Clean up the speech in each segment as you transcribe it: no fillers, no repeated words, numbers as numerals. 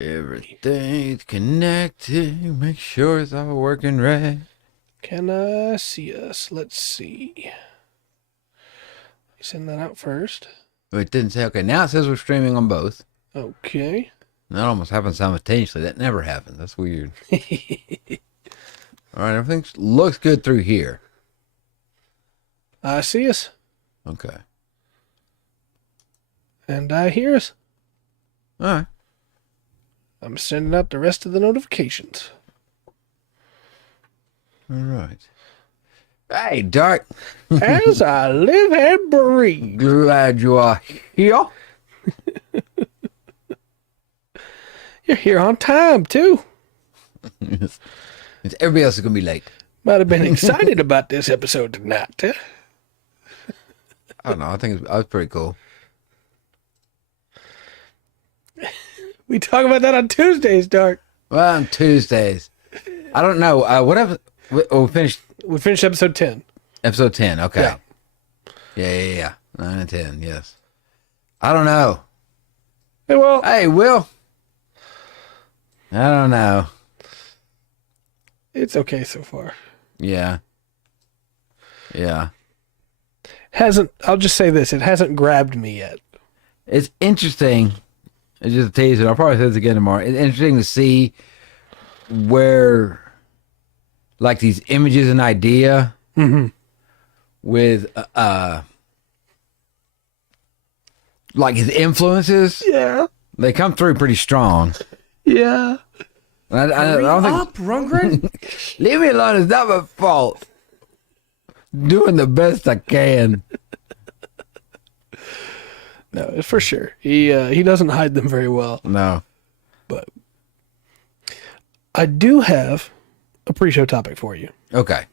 Everything's connected. Make sure it's all working right. Can I see us? Let's see. Send that out first. It didn't say, okay, now it says we're streaming on both. Okay. That almost happens simultaneously. That never happens. That's weird. All right, everything looks good through here. I see us. Okay. And I hear us. All right. I'm sending out the rest of the notifications. All right. Hey, Dark. As I live and breathe. Glad you are here. You're here on time, too. Everybody else is going to be late. Might have been excited about this episode tonight, huh? I don't know. I think that was pretty cool. We talk about that on Tuesdays, Dark. Well, on Tuesdays. I don't know. Whatever. We finished We finished episode 10. episode 10. Okay. Yeah. Yeah. 9 and 10. Yes. I don't know. Hey, well, Hey, Will. I don't know. it's okay so far. Yeah. Yeah. I'll just say this, it hasn't grabbed me yet. It's interesting. It's just a teaser. I'll probably say this again tomorrow. It's interesting to see where, like, these images and idea with, like, his influences, Yeah. they come through pretty strong. Yeah. I don't think... Rungren? Leave me alone. It's not my fault. Doing the best I can. No, for sure. He doesn't hide them very well. No. But I do have a pre-show topic for you. Okay.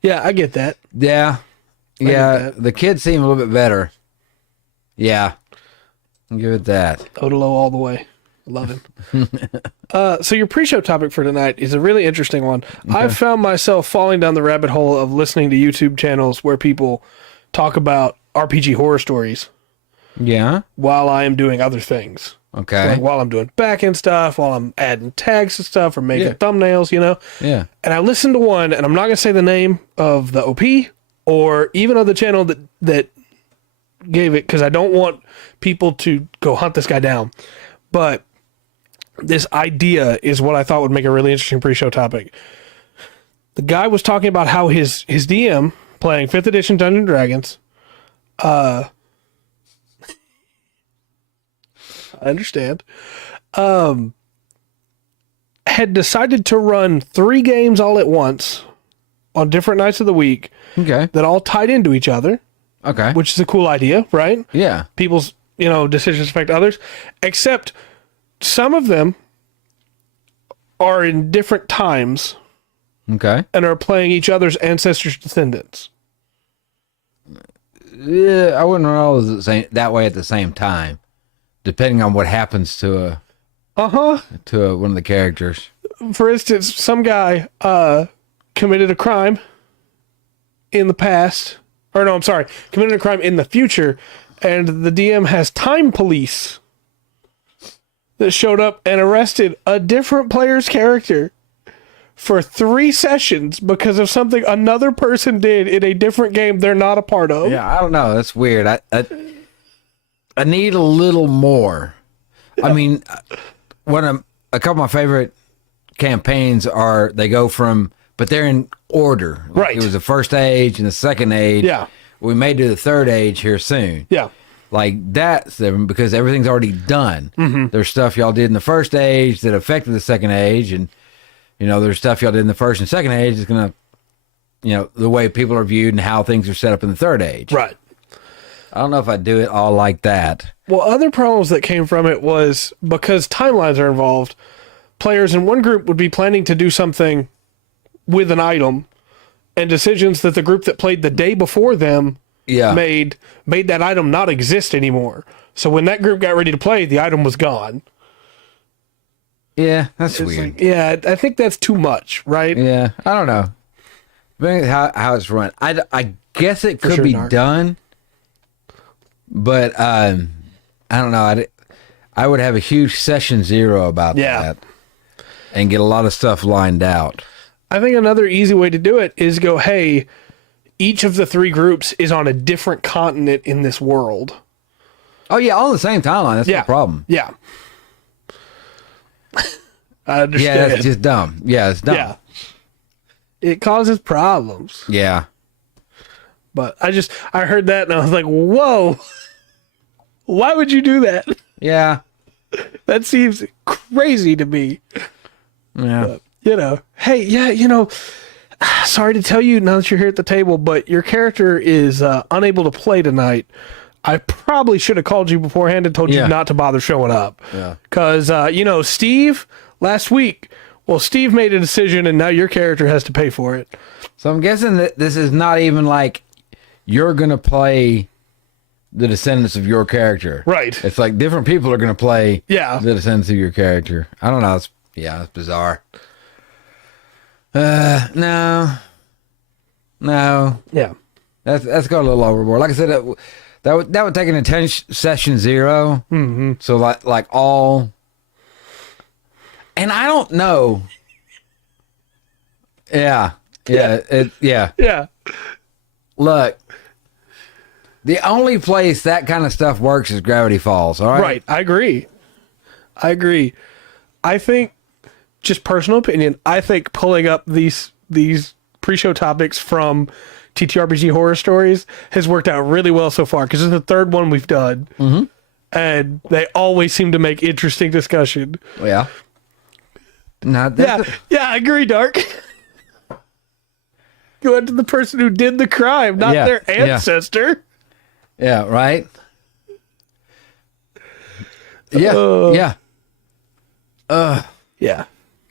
Yeah, I get that. Yeah. I get Yeah. that. The kids seem a little bit better. Yeah. I'll give it that. Odolo all the way. Love him. So your pre-show topic for tonight is a really interesting one. Okay. I've found myself falling down the rabbit hole of listening to YouTube channels where people talk about RPG horror stories. Yeah. While I am doing other things. Okay. Like while I'm doing back-end stuff, while I'm adding tags to stuff or making thumbnails, you know? Yeah. And I listened to one, and I'm not going to say the name of the OP or even of the channel that gave it, because I don't want people to go hunt this guy down. But this idea is what I thought would make a really interesting pre-show topic. The guy was talking about how his DM playing 5th edition Dungeons & Dragons, I understand, had decided to run 3 games all at once on different nights of the week. Okay. That all tied into each other. Okay. Which is a cool idea, right? Yeah. People's, decisions affect others, except some of them are in different times. Okay. And are playing each other's ancestors' descendants. Yeah, I wouldn't run all that way at the same time, depending on what happens to one of the characters. For instance, some guy committed a crime in the past, committed a crime in the future, and the DM has time police that showed up and arrested a different player's character for 3 sessions because of something another person did in a different game they're not a part of. Yeah, I don't know. That's weird. I need a little more. Yeah. I mean, a couple of my favorite campaigns are, they go from, but they're in order. Like right. It was the first age and the second age. Yeah. We may do the third age here soon. Yeah. Like that's them because everything's already done. Mm-hmm. There's stuff y'all did in the first age that affected the second age, and there's stuff y'all did in the first and second age that's gonna, the way people are viewed and how things are set up in the third age. Right. I don't know if I'd do it all like that. Well, other problems that came from it was because timelines are involved, players in one group would be planning to do something with an item, and decisions that the group that played the day before them made that item not exist anymore. So when that group got ready to play, the item was gone. Yeah, that's weird. I think that's too much, right? Yeah, I don't know. Depending on how it's run. I guess it could be done, but I don't know. I would have a huge session 0 about that and get a lot of stuff lined out. I think another easy way to do it is go, hey, each of the 3 groups is on a different continent in this world. Oh, yeah, all on the same timeline. That's no problem. Yeah. I understand. Yeah, that's just dumb. Yeah, it's dumb. Yeah. It causes problems. Yeah. But I heard that and I was like, whoa. Why would you do that? Yeah. That seems crazy to me. Yeah. But, hey, yeah, sorry to tell you now that you're here at the table, but your character is unable to play tonight. I probably should have called you beforehand and told you not to bother showing up. Yeah. Because, Steve, last week, Steve made a decision and now your character has to pay for it. So I'm guessing that this is not even like you're going to play the descendants of your character. Right. It's like different people are going to play the descendants of your character. I don't know. It's bizarre. No. Yeah. That's going a little overboard. Like I said, that would take an intense session 0. Mm-hmm. So like all, and I don't know. Yeah. Look, the only place that kind of stuff works is Gravity Falls. All right. Right. I agree. I think, just personal opinion, I think pulling up these pre-show topics from TTRPG horror stories has worked out really well so far because it's the 3rd one we've done. Mm-hmm. And they always seem to make interesting discussion. Yeah. Yeah, I agree, Dark. Going to the person who did the crime, not their ancestor. Yeah, right? Yeah.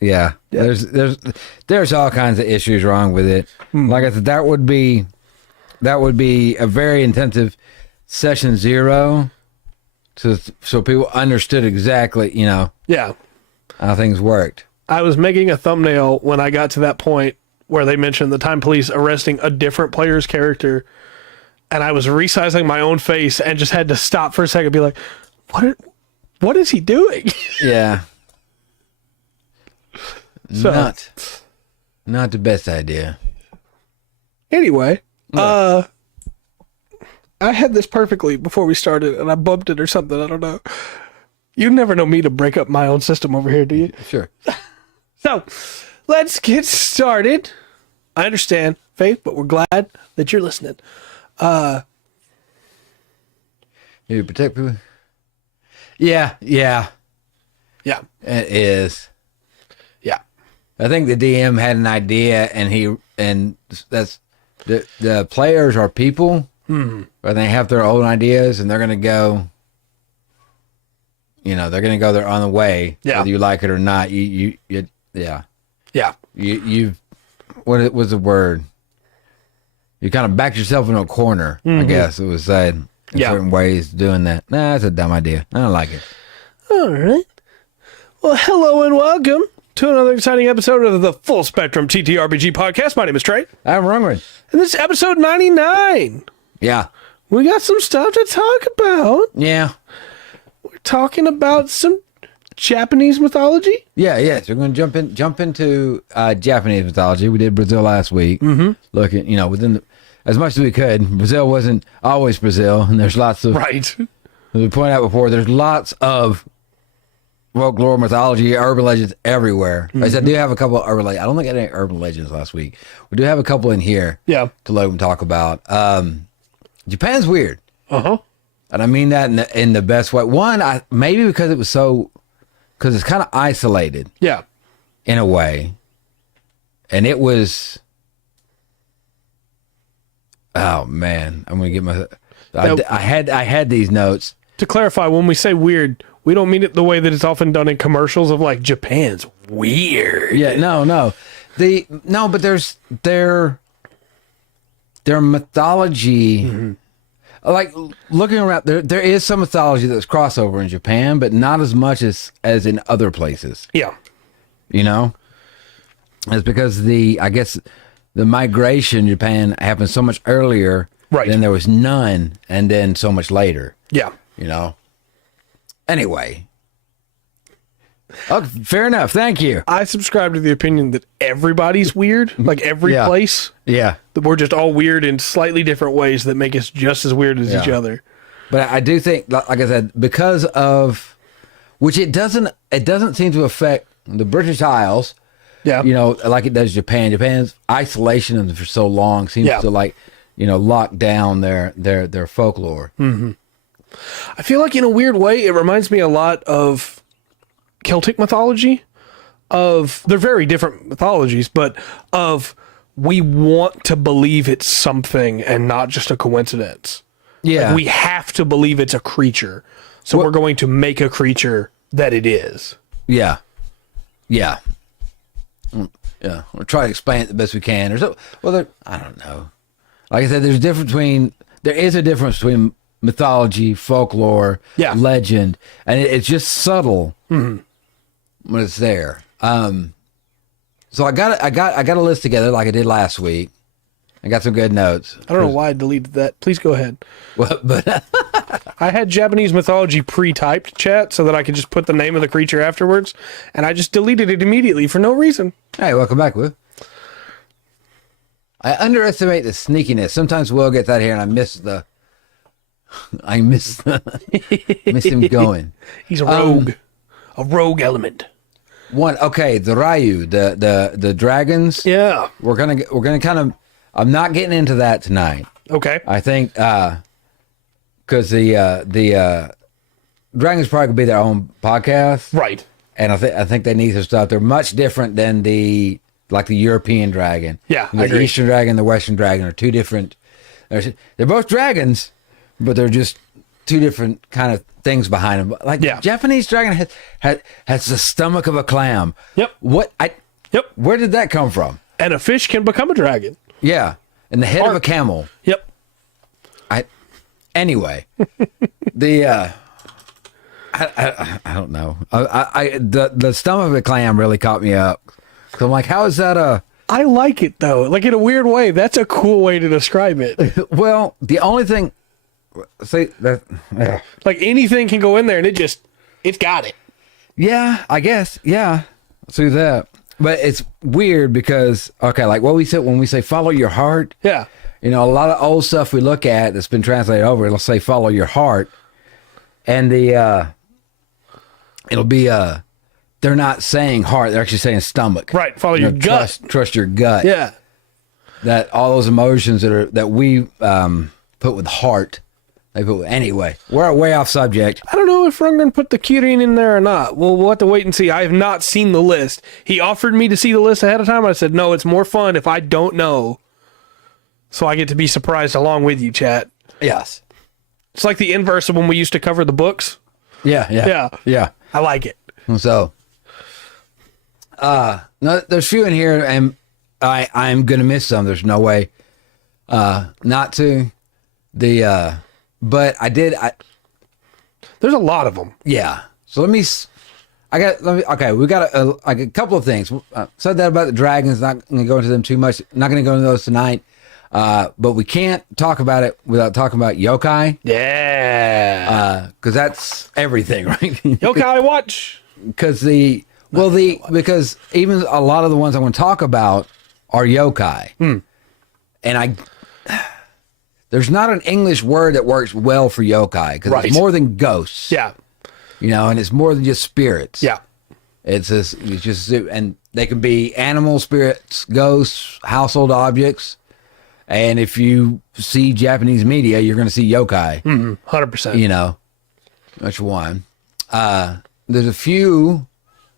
Yeah. There's all kinds of issues wrong with it. Like I said, that would be a very intensive session 0 so people understood exactly, how things worked. I was making a thumbnail when I got to that point where they mentioned the time police arresting a different player's character, and I was resizing my own face and just had to stop for a second and be like, what is he doing? Yeah. So, not the best idea. Anyway, I had this perfectly before we started, and I bumped it or something. I don't know. You never know me to break up my own system over here, do you? Sure. So, let's get started. I understand, Faith, but we're glad that you're listening. You protect people? Yeah. Yeah. It is. Yeah. I think the DM had an idea, and that's the players are people, but they have their own ideas, and they're gonna go. They're gonna go their own way, whether you like it or not. What was the word? You kind of backed yourself into a corner. I guess it was said in certain ways doing that. Nah, that's a dumb idea. I don't like it. All right. Well, hello and welcome to another exciting episode of the Full Spectrum TTRPG podcast. My name is Trey. I'm Rungren. And this is episode 99. Yeah. We got some stuff to talk about. Yeah. We're talking about some Japanese mythology. Yeah. So we're going to jump into Japanese mythology. We did Brazil last week. Looking, within as much as we could. Brazil wasn't always Brazil, and there's lots of right. As we pointed out before, there's lots of folklore, mythology, urban legends everywhere. I do have a couple of urban legends. I don't think I had any urban legends last week. We do have a couple in here. Yeah. To let them talk about. Japan's weird. Uh-huh. And I mean that in the best way. One, maybe because it's kind of isolated. Yeah. In a way. And it was, oh man, I'm going to get my, I had these notes. To clarify, when we say weird, we don't mean it the way that it's often done in commercials of like Japan's weird. Yeah, no. But there's their mythology. Like looking around, there is some mythology that's crossover in Japan, but not as much as in other places. Yeah. It's because I guess the migration in Japan happened so much earlier. Right. Then there was none, and then so much later. Yeah. Anyway, Oh, fair enough. Thank you. I subscribe to the opinion that everybody's weird, like every Yeah. place. Yeah. That we're just all weird in slightly different ways that make us just as weird as each other. But I do think, like I said, because of which it doesn't seem to affect the British Isles. Yeah. You know, like it does Japan. Japan's isolation of them for so long seems to lock down their folklore. Mm-hmm. I feel like in a weird way, it reminds me a lot of Celtic mythology. They're very different mythologies, but we want to believe it's something and not just a coincidence. Yeah. Like we have to believe it's a creature. So we're going to make a creature that it is. Yeah. Yeah. Yeah. We'll try to explain it the best we can. I don't know. Like I said, there is a difference between mythology, folklore, legend, and it's just subtle when it's there. So I got a list together like I did last week. I got some good notes. I don't know why I deleted that. Please go ahead. Well, but I had Japanese mythology pre-typed, chat, so that I could just put the name of the creature afterwards, and I just deleted it immediately for no reason. Hey, welcome back, Will. I underestimate the sneakiness. Sometimes Will gets out here and I miss him going. He's a rogue. A rogue element. The Ryu, the dragons. Yeah. We're gonna kind of. I'm not getting into that tonight. Okay. I think because the dragons probably could be their own podcast, right? And I think they need some stuff. They're much different than the European dragon. Yeah, the Eastern dragon, the Western dragon are two different. They're both dragons, but they're just two different kind of things behind them. Like Japanese dragon has the stomach of a clam. Yep. Where did that come from? And a fish can become a dragon. Yeah, and the head of a camel. Yep. Anyway, I don't know. The stomach of a clam really caught me up. So I'm like, how is that a? I like it though. Like in a weird way, that's a cool way to describe it. Well, the only thing, like anything can go in there and it's got it. Yeah, I guess. Yeah, see that. But it's weird because like what we said when we say follow your heart. Yeah. You know, a lot of old stuff we look at that's been translated over, it'll say follow your heart, and it'll be they're not saying heart, they're actually saying stomach. Right. Follow your gut. Trust your gut. Yeah. That all those emotions that we put with heart. Anyway, we're way off subject. I don't know if we're going to put the Kirin in there or not. We'll have to wait and see. I have not seen the list. He offered me to see the list ahead of time. I said, no, it's more fun if I don't know. So I get to be surprised along with you, chat. Yes. It's like the inverse of when we used to cover the books. Yeah. I like it. So, no, there's few in here, and I'm going to miss some. There's no way not to. But I did. There's a lot of them. Yeah. So we got a couple of things. Said that about the dragons. Not going to go into them too much. Not going to go into those tonight. But we can't talk about it without talking about yokai. Yeah. Because that's everything, right? Yokai watch. Because because even a lot of the ones I want to talk about are yokai. And there's not an English word that works well for yokai because it's more than ghosts. Yeah. You know, and it's more than just spirits. Yeah. It's just, and they can be animal spirits, ghosts, household objects. And if you see Japanese media, you're going to see yokai. 100%. You know, which one? There's a few.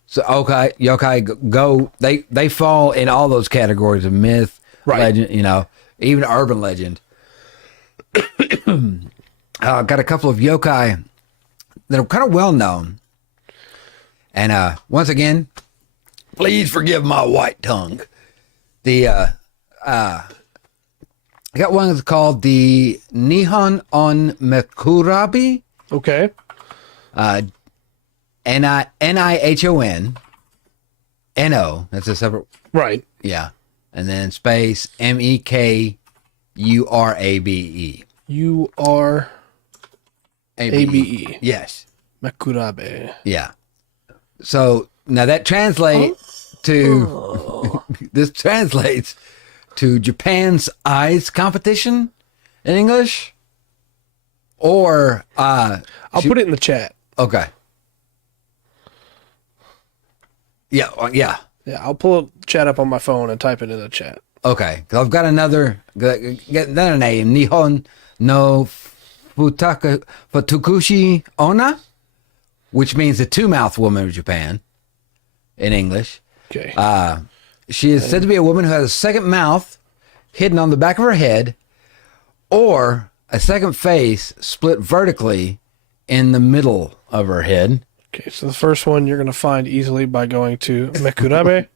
So yokai go. They fall in all those categories of myth, legend. You know, even urban legend. Got a couple of yokai that are kind of well known. And once again, please forgive my white tongue. I got one that's called the Nihon on Mekurabi. Okay. Nihon. No. That's a separate. Right. Yeah. And then space Mekurabe. URABE. Yes. Yes. Mekurabe. Yeah. So now that translates to this translates to Japan's ice competition in English, or I'll put it in the chat. Okay. Yeah. Yeah, I'll pull the chat up on my phone and type it in the chat. Okay, because I've got another name, Nihon no Futukushi Onna, which means the two-mouthed woman of Japan in English. Okay. She is said to be a woman who has a second mouth hidden on the back of her head, or a second face split vertically in the middle of her head. Okay, so the first one you're going to find easily by going to Mekurabe.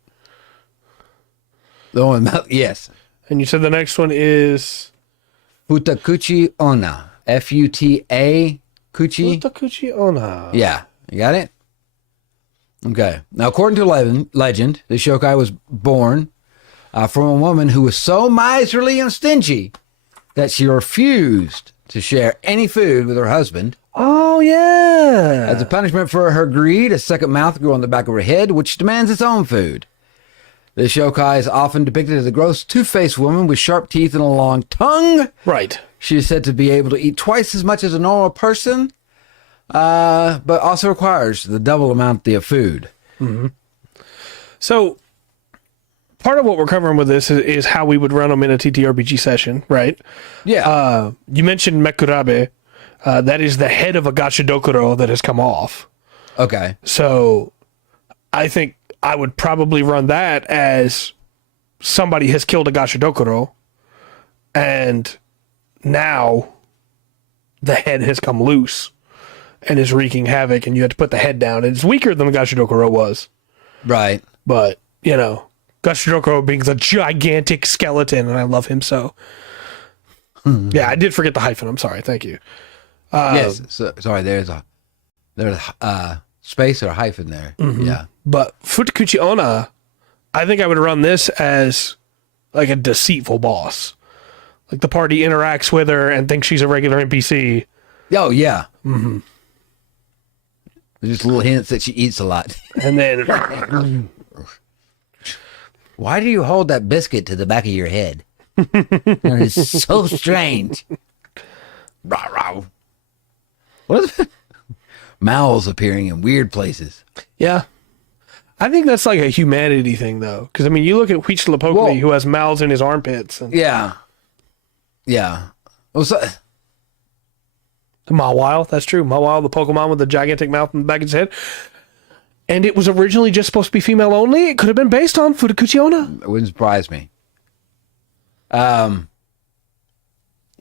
The one mouth, yes. And you said the next one is Futakuchi Onna. Futa Kuchi. Futakuchi Onna. Yeah, you got it? Okay. Now, according to legend, the shokai was born from a woman who was so miserly and stingy that she refused to share any food with her husband. Oh, yeah. As a punishment for her greed, a second mouth grew on the back of her head, which demands its own food. The shokai is often depicted as a gross, two-faced woman with sharp teeth and a long tongue. Right. She is said to be able to eat twice as much as a normal person, but also requires the double amount of food. Mm-hmm. So, part of what we're covering with this is how we would run them in a TTRPG session, right? Yeah. You mentioned Mekurabe. That is the head of a gashadokuro that has come off. Okay. So, I think I would probably run that as somebody has killed a gashadokuro, and now the head has come loose and is wreaking havoc, and you have to put the head down. It's weaker than the gashadokuro was. Right. But, gashadokuro being a gigantic skeleton, and I love him so. Yeah, I did forget the hyphen. I'm sorry. Thank you. Yes. Sorry, there's a space or a hyphen there. Mm-hmm. Yeah. But Futakuchi Onna, I think I would run this as like a deceitful boss. Like the party interacts with her and thinks she's a regular NPC. Oh, yeah. Mm-hmm. There's just little hints that she eats a lot. And then... Why do you hold that biscuit to the back of your head? That is so strange. What is it? Mouths appearing in weird places. Yeah. I think that's like a humanity thing, though. Because, I mean, you look at Huitzilopochtli, who has mouths in his armpits. And yeah. Yeah. Mawile, that's true. Mawile, the Pokemon with the gigantic mouth in the back of his head. And it was originally just supposed to be female only. It could have been based on Futakuchi Onna. It wouldn't surprise me. There's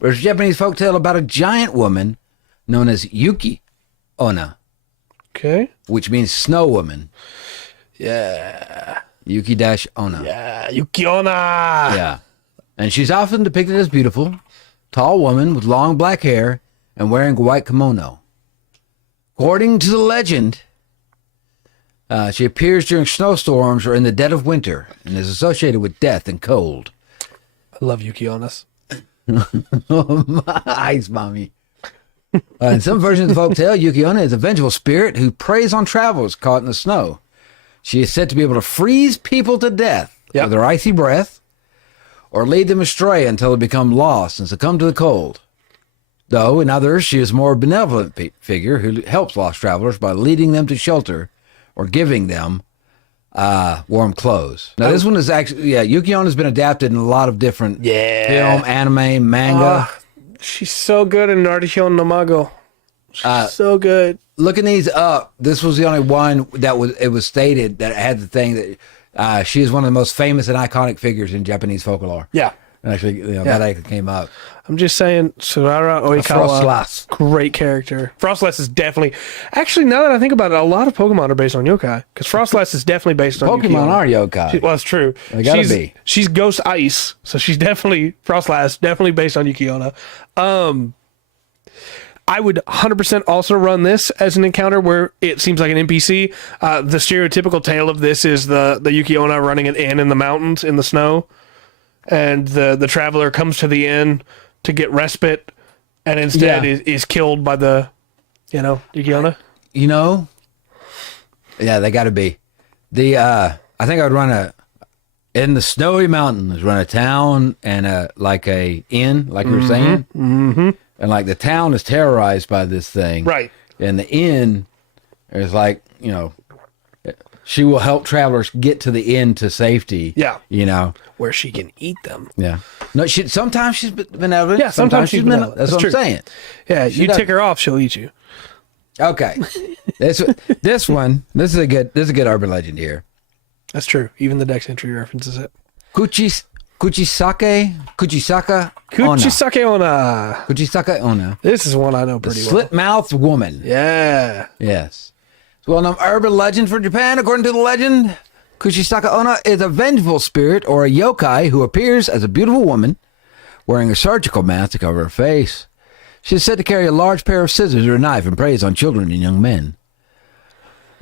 a Japanese folktale about a giant woman known as Yuki Onna. Okay. Which means snow woman. Yeah. Yuki-Onna. Yeah, Yuki Onna. Yeah. And she's often depicted as beautiful, tall woman with long black hair and wearing a white kimono. According to the legend, she appears during snowstorms or in the dead of winter and is associated with death and cold. I love Yuki Onna's. My eyes, mommy. In some versions of the folktale, Yuki Onna is a vengeful spirit who preys on travelers caught in the snow. She is said to be able to freeze people to death with her icy breath, or lead them astray until they become lost and succumb to the cold. Though, in others, she is a more benevolent figure who helps lost travelers by leading them to shelter or giving them warm clothes. Now, this one is actually, Yuki Onna has been adapted in a lot of different film, anime, manga. She's so good in Nardition no Mago. She's so good. Looking these up, this was the only one that was stated that had the thing that she is one of the most famous and iconic figures in Japanese folklore. Yeah. And actually, that actually came up. I'm just saying, Surara Oikawa, Frostlass. great character. Frostlass is definitely... Actually, now that I think about it, a lot of Pokemon are based on yokai. Because Frostlass is definitely based on Pokemon are yokai. Well, that's true. They gotta be. She's Ghost Ice, so she's definitely... Frostlass, definitely based on Yuki Onna. I would 100% also run this as an encounter where it seems like an NPC. The stereotypical tale of this is the Yuki Onna running an inn in the mountains in the snow. And the traveler comes to the inn to get respite, and instead is killed by the, Yuki Onna. Yeah, they got to be. I think I'd run in the snowy mountains, run a town and like a inn, like you were saying. Mm-hmm. And like the town is terrorized by this thing. Right. And the inn is like, she will help travelers get to the inn to safety. Yeah. Where she can eat them. Yeah. No, sometimes she's benevolent. Yeah, sometimes she's benevolent. That's what true. I'm saying. Yeah, you tick her off, she'll eat you. Okay. this is a good urban legend here. That's true. Even the Dex entry references it. Kuchisake Onna. This is one I know pretty well. Slit-mouthed woman. Yeah. Yes. It's a well-known urban legend for Japan. According to the legend, Kuchisake Onna is a vengeful spirit or a yokai who appears as a beautiful woman wearing a surgical mask to cover her face. She is said to carry a large pair of scissors or a knife and preys on children and young men.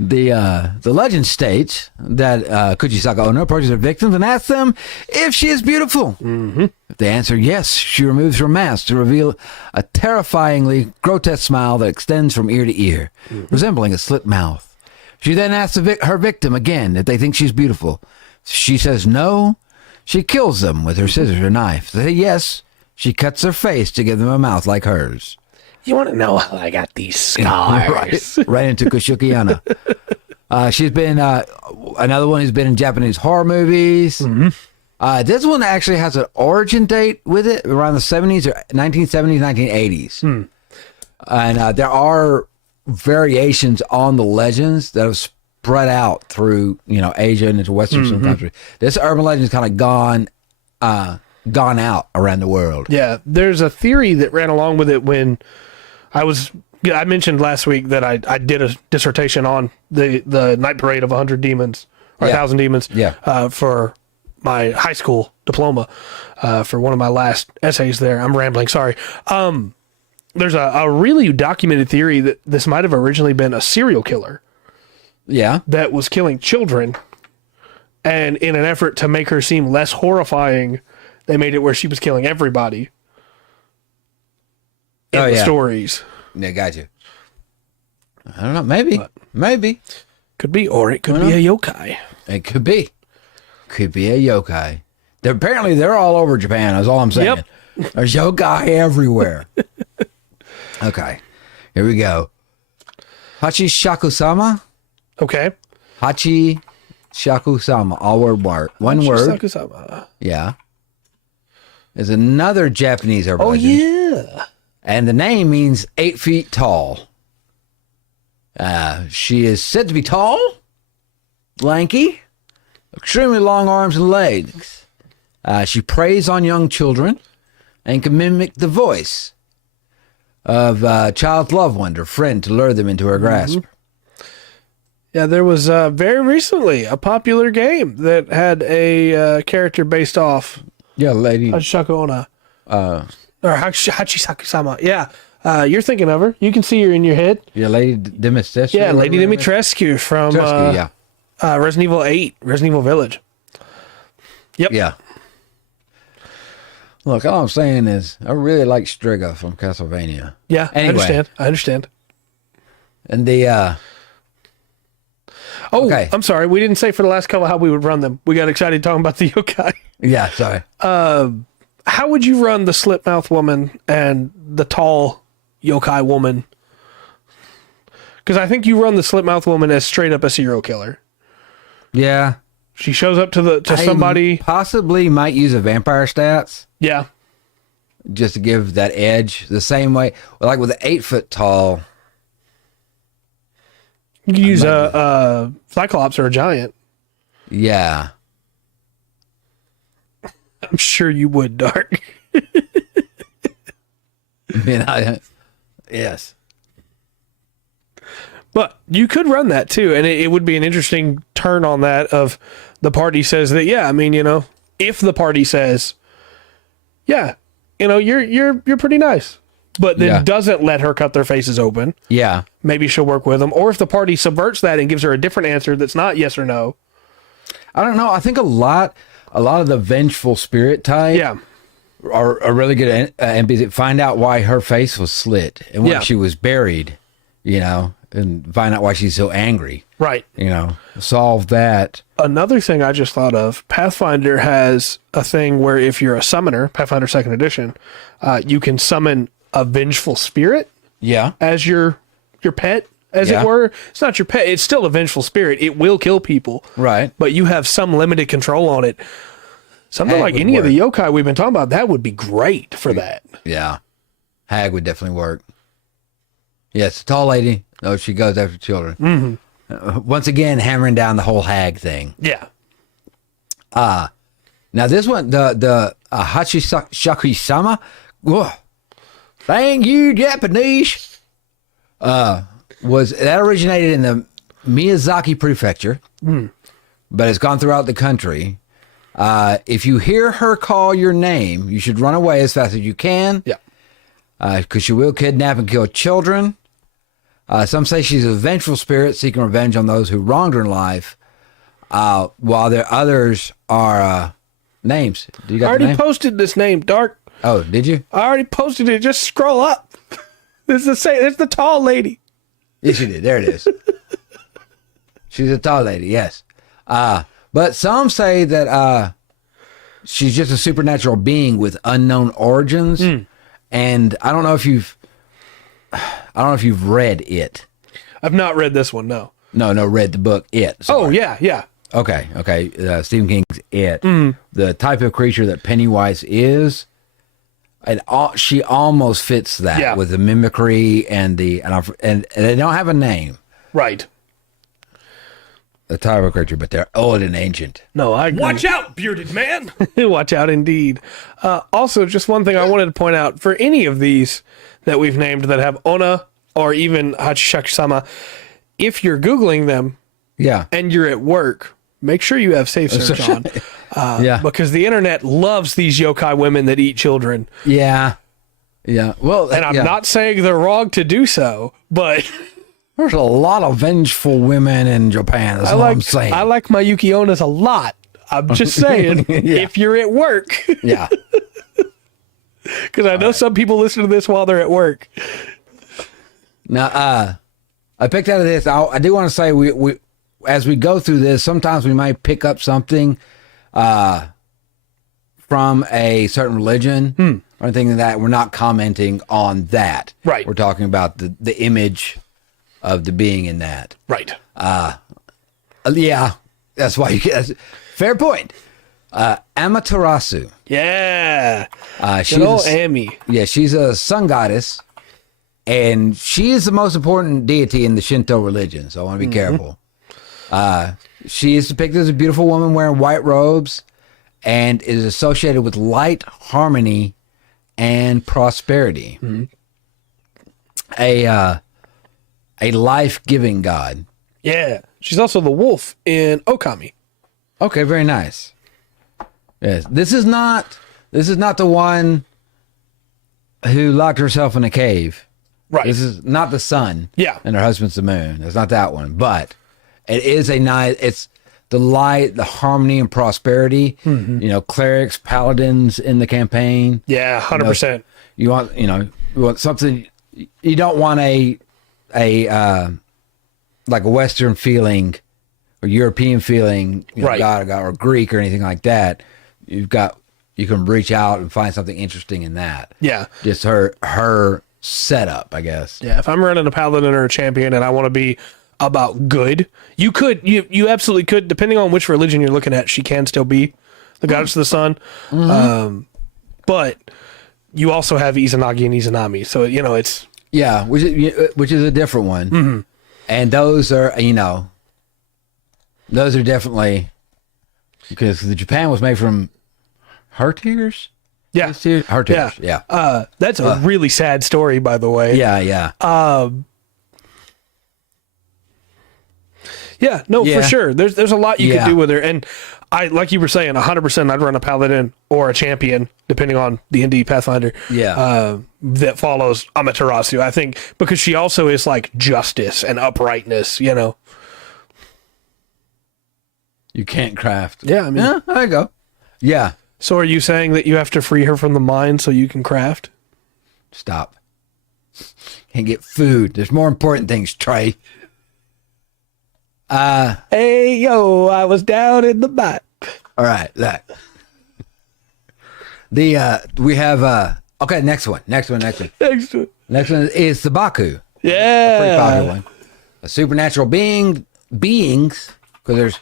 The legend states that Kuchisake Onna approaches her victims and asks them if she is beautiful. Mm-hmm. If they answer yes, she removes her mask to reveal a terrifyingly grotesque smile that extends from ear to ear, resembling a slit mouth. She then asks her victim again if they think she's beautiful. If she says no, she kills them with her scissors or knife. If they say yes, she cuts their face to give them a mouth like hers. You want to know how I got these scars? right into Kuchisake Onna. She's been another one who's been in Japanese horror movies. Mm-hmm. This one actually has an origin date with it around the 70s or 1970s, 1980s. And there are variations on the legends that have spread out through Asia and into Western countries. This urban legend has kind of gone out around the world. Yeah, there's a theory that ran along with it when I mentioned last week that I did a dissertation on the night parade of 100 demons or 1,000 demons for my high school diploma for one of my last essays there. I'm rambling, sorry. There's a really documented theory that this might have originally been a serial killer. Yeah. That was killing children, and in an effort to make her seem less horrifying, they made it where she was killing everybody in the stories. Yeah, got you. I don't know. Maybe. Could be, or it could be a yokai. It could be. Could be a yokai. Apparently, they're all over Japan. That's all I'm saying. Yep. There's yokai everywhere. Okay. Here we go. Hachishaku-sama. Okay. Hachishaku-sama. All word. One word. Hachishaku-sama. Yeah. There's another Japanese urban legend. Yeah. And the name means 8 feet tall. She is said to be tall, lanky, extremely long arms and legs. She preys on young children and can mimic the voice of a child's loved one or friend to lure them into her grasp. Yeah, there was very recently a popular game that had a character based off lady. Hachishaku Onna. Or Hachisaku-sama. Yeah. You're thinking of her. You can see her in your head. Yeah, Lady Dimitrescu. Yeah, Lady Dimitrescu from Resident Evil 8, Resident Evil Village. Yep. Yeah. Look, all I'm saying is I really like Striga from Castlevania. Yeah, anyway. I understand. And the... okay. I'm sorry. We didn't say for the last couple how we would run them. We got excited talking about the yokai. Yeah, sorry. How would you run the slit-mouth woman and the tall yokai woman? Because I think you run the slit-mouth woman as straight up a serial killer. Yeah. She shows up to somebody. Possibly might use a vampire stats. Yeah. Just to give that edge the same way. Like with the 8 foot tall. You can use a Cyclops or a giant. Yeah. I'm sure you would, Dark. Yes. But you could run that too, and it would be an interesting turn on that of the party says that, if the party says, you're pretty nice, but then doesn't let her cut their faces open. Yeah. Maybe she'll work with them. Or if the party subverts that and gives her a different answer that's not yes or no. I don't know. I think a lot of the vengeful spirit type are really good at NPCs. Find out why her face was slit and why she was buried, and find out why she's so angry. Right. Solve that. Another thing I just thought of, Pathfinder has a thing where if you're a summoner, Pathfinder 2nd edition, you can summon a vengeful spirit as your pet, as it were. It's not your pet. It's still a vengeful spirit. It will kill people. Right. But you have some limited control on it. Something like any of the yokai we've been talking about, that would be great for that. Yeah. Hag would definitely work. Yes, a tall lady. Oh, she goes after children. Mm-hmm. Once again, hammering down the whole hag thing. Yeah. Now this one, the Hachishaku-sama. Thank you, Japanese. That originated in the Miyazaki Prefecture, but it's gone throughout the country. If you hear her call your name, you should run away as fast as you can. Yeah. Because she will kidnap and kill children. Some say she's a vengeful spirit seeking revenge on those who wronged her in life, while there others are names. Do you got I already the name? posted this name, Dark. Oh, did you? I already posted it. Just scroll up. It's the tall lady. Yes, you did. There it is. She's a tall lady, yes. But some say that she's just a supernatural being with unknown origins. And I don't know if you've read it. I've not read this one, no. No, read the book It. Sorry. Oh, yeah. Okay. Stephen King's It. The type of creature that Pennywise is, she almost fits that with the mimicry and they don't have a name. Right. The type of creature, but they're old and ancient. No, I agree. Watch out, bearded man! Watch out, indeed. Also, just one thing I wanted to point out, for any of these that we've named that have Ona or even Hachishaku-sama, if you're Googling them and you're at work, make sure you have safe search on. Because the internet loves these yokai women that eat children. Yeah. Well, and I'm not saying they're wrong to do so, but... There's a lot of vengeful women in Japan. That's what I'm saying. I like my Yuki Onas a lot. I'm just saying, if you're at work. Yeah. Because I know some people listen to this while they're at work. Now, I picked out of this. I do want to say, we as we go through this, sometimes we might pick up something from a certain religion or anything like that. We're not commenting on that. Right. We're talking about the image of the being in that. Right. Yeah, that's why you get fair point. Amaterasu. Yeah. She's Good old Amy. Yeah, she's a sun goddess, and she is the most important deity in the Shinto religion, so I want to be careful. She is depicted as a beautiful woman wearing white robes and is associated with light, harmony, and prosperity. A life-giving god. Yeah. She's also the wolf in Okami. Okay, very nice. Yes, this is not the one who locked herself in a cave. Right. This is not the sun. Yeah. And her husband's the moon. It's not that one, but it is a nice. It's the light, the harmony, and prosperity. Clerics, paladins in the campaign. Yeah, 100%. You want something. You don't want a like a Western feeling or European feeling, right. God or Greek or anything like that. You can reach out and find something interesting in that. Yeah. Just her setup, I guess. Yeah. If I'm running a paladin or a champion and I want to be about good, you absolutely could, depending on which religion you're looking at, she can still be the goddess of the sun. But you also have Izanagi and Izanami. So, it's... Yeah, which is a different one. And those are, those are definitely, because the Japan was made from her tears? Yeah. Her tears, yeah. That's a really sad story, by the way. Yeah. For sure. There's a lot you could do with her. And I, like you were saying, 100% I'd run a paladin or a champion, depending on D&D Pathfinder. Yeah. That follows Amaterasu, I think, because she also is like justice and uprightness, You can't craft. Yeah, I mean. Yeah, there you go. Yeah. So are you saying that you have to free her from the mine so you can craft? Stop. Can't get food. There's more important things, Trey. Hey, yo, I was down in the butt. All right, that. We have okay. Next one. Next one is the Baku. Yeah, Pretty popular one. A supernatural beings, because there's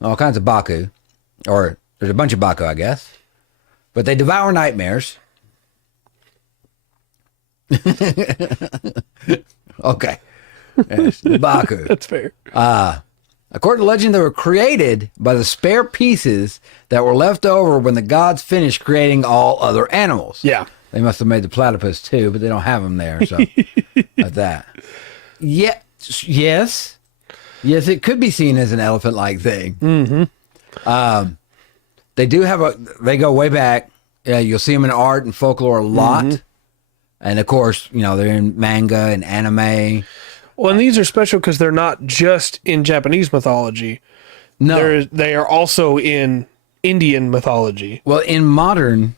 all kinds of Baku, or there's a bunch of Baku, I guess. But they devour nightmares. Okay. Yes, the Baku. That's fair. According to legend, they were created by the spare pieces that were left over when the gods finished creating all other animals. Yeah. They must have made the platypus too, but they don't have them there, so like that. Yeah, yes, it could be seen as an elephant-like thing. Mm-hmm. They do have they go way back. You'll see them in art and folklore a lot. Mm-hmm. And of course, they're in manga and anime. Well, and these are special because they're not just in Japanese mythology. No. They are also in Indian mythology. Well, in modern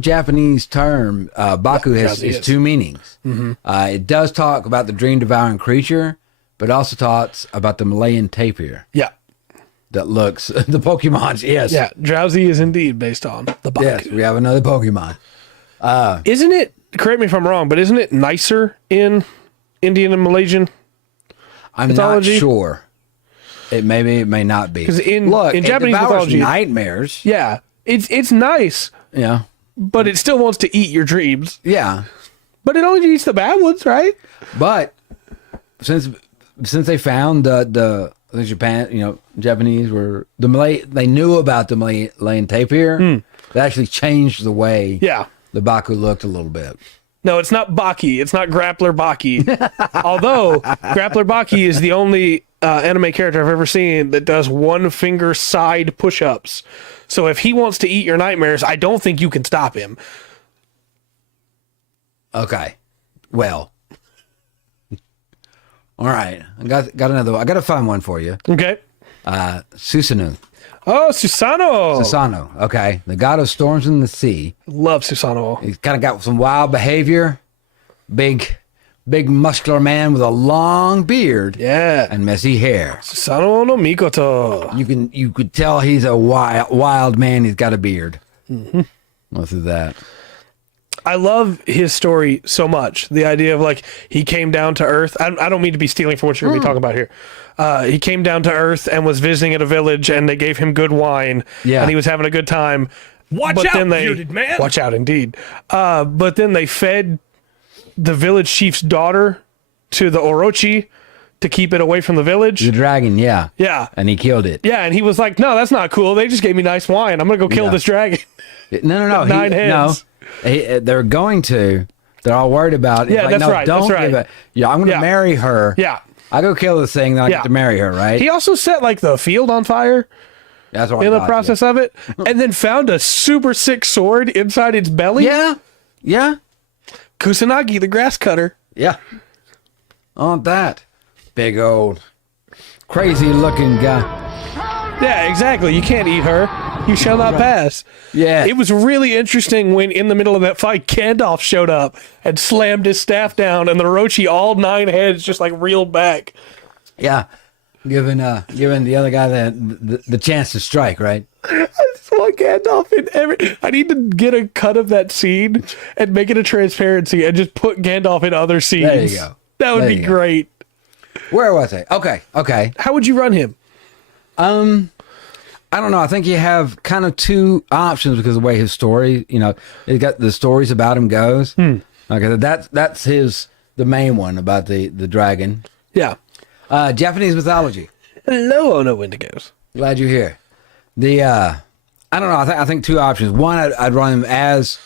Japanese term, Baku is two meanings. Mm-hmm. It does talk about the dream-devouring creature, but also talks about the Malayan tapir. Yeah. That looks, the Pokemon, yes. Yeah, Drowsy is indeed based on the Baku. Yes, we have another Pokemon. Isn't it, correct me if I'm wrong, but isn't it nicer in Indian and Malaysian mythology? Not sure. It may not be. Because in Japanese mythology, nightmares. Yeah, it's nice. Yeah, but it still wants to eat your dreams. Yeah, but it only eats the bad ones, right? But since they found the Japan, Japanese were the Malay, they knew about the Malayan tapir. That actually changed the way. Yeah, the Baku looked a little bit. No, it's not Baki. It's not Grappler Baki. Although Grappler Baki is the only anime character I've ever seen that does one finger side push-ups. So if he wants to eat your nightmares, I don't think you can stop him. Okay. Well. All right. I got another one. I got to find one for you. Okay. Susanoo. Oh, Susanoo. Okay. The god of storms in the sea. Love Susanoo. He's kind of got some wild behavior. Big muscular man with a long beard. Yeah. And messy hair. Susanoo no Mikoto. You could tell he's a wild man. He's got a beard. Mm-hmm. What's that? I love his story so much. The idea of he came down to Earth. I don't mean to be stealing from what you're going to be talking about here. He came down to Earth and was visiting at a village, and they gave him good wine. Yeah. And he was having a good time. Watch out, bearded man. Watch out, indeed. But then they fed the village chief's daughter to the Orochi to keep it away from the village. The dragon, yeah. Yeah. And he killed it. Yeah, and he was like, no, that's not cool. They just gave me nice wine. I'm going to go kill this dragon. No. 9 heads. No, they're going to. They're all worried about it. Yeah, that's right. Don't that's right. give it. Yeah, I'm going to marry her. Yeah. I go kill this thing, then I get to marry her, right? He also set the field on fire. That's what in the process of it, and then found a super sick sword inside its belly. Yeah. Kusanagi, the grass cutter. Yeah. On that big old crazy looking guy. Yeah, exactly. You can't eat her. You shall not pass. Yeah. It was really interesting when in the middle of that fight, Gandalf showed up and slammed his staff down, and the Orochi, all 9 heads, just reeled back. Yeah. Giving the other guy the chance to strike, right? I just want Gandalf in I need to get a cut of that scene and make it a transparency and just put Gandalf in other scenes. There you go. That would be great. Where was I? Okay. How would you run him? I don't know. I think you have kind of 2 options because of the way his story, he's got the stories about him goes. Okay, that's the main one about the dragon. Yeah. Japanese mythology. Hello, Ono Wendigos. Glad you're here. I don't know. I think 2 options. One, I'd run him as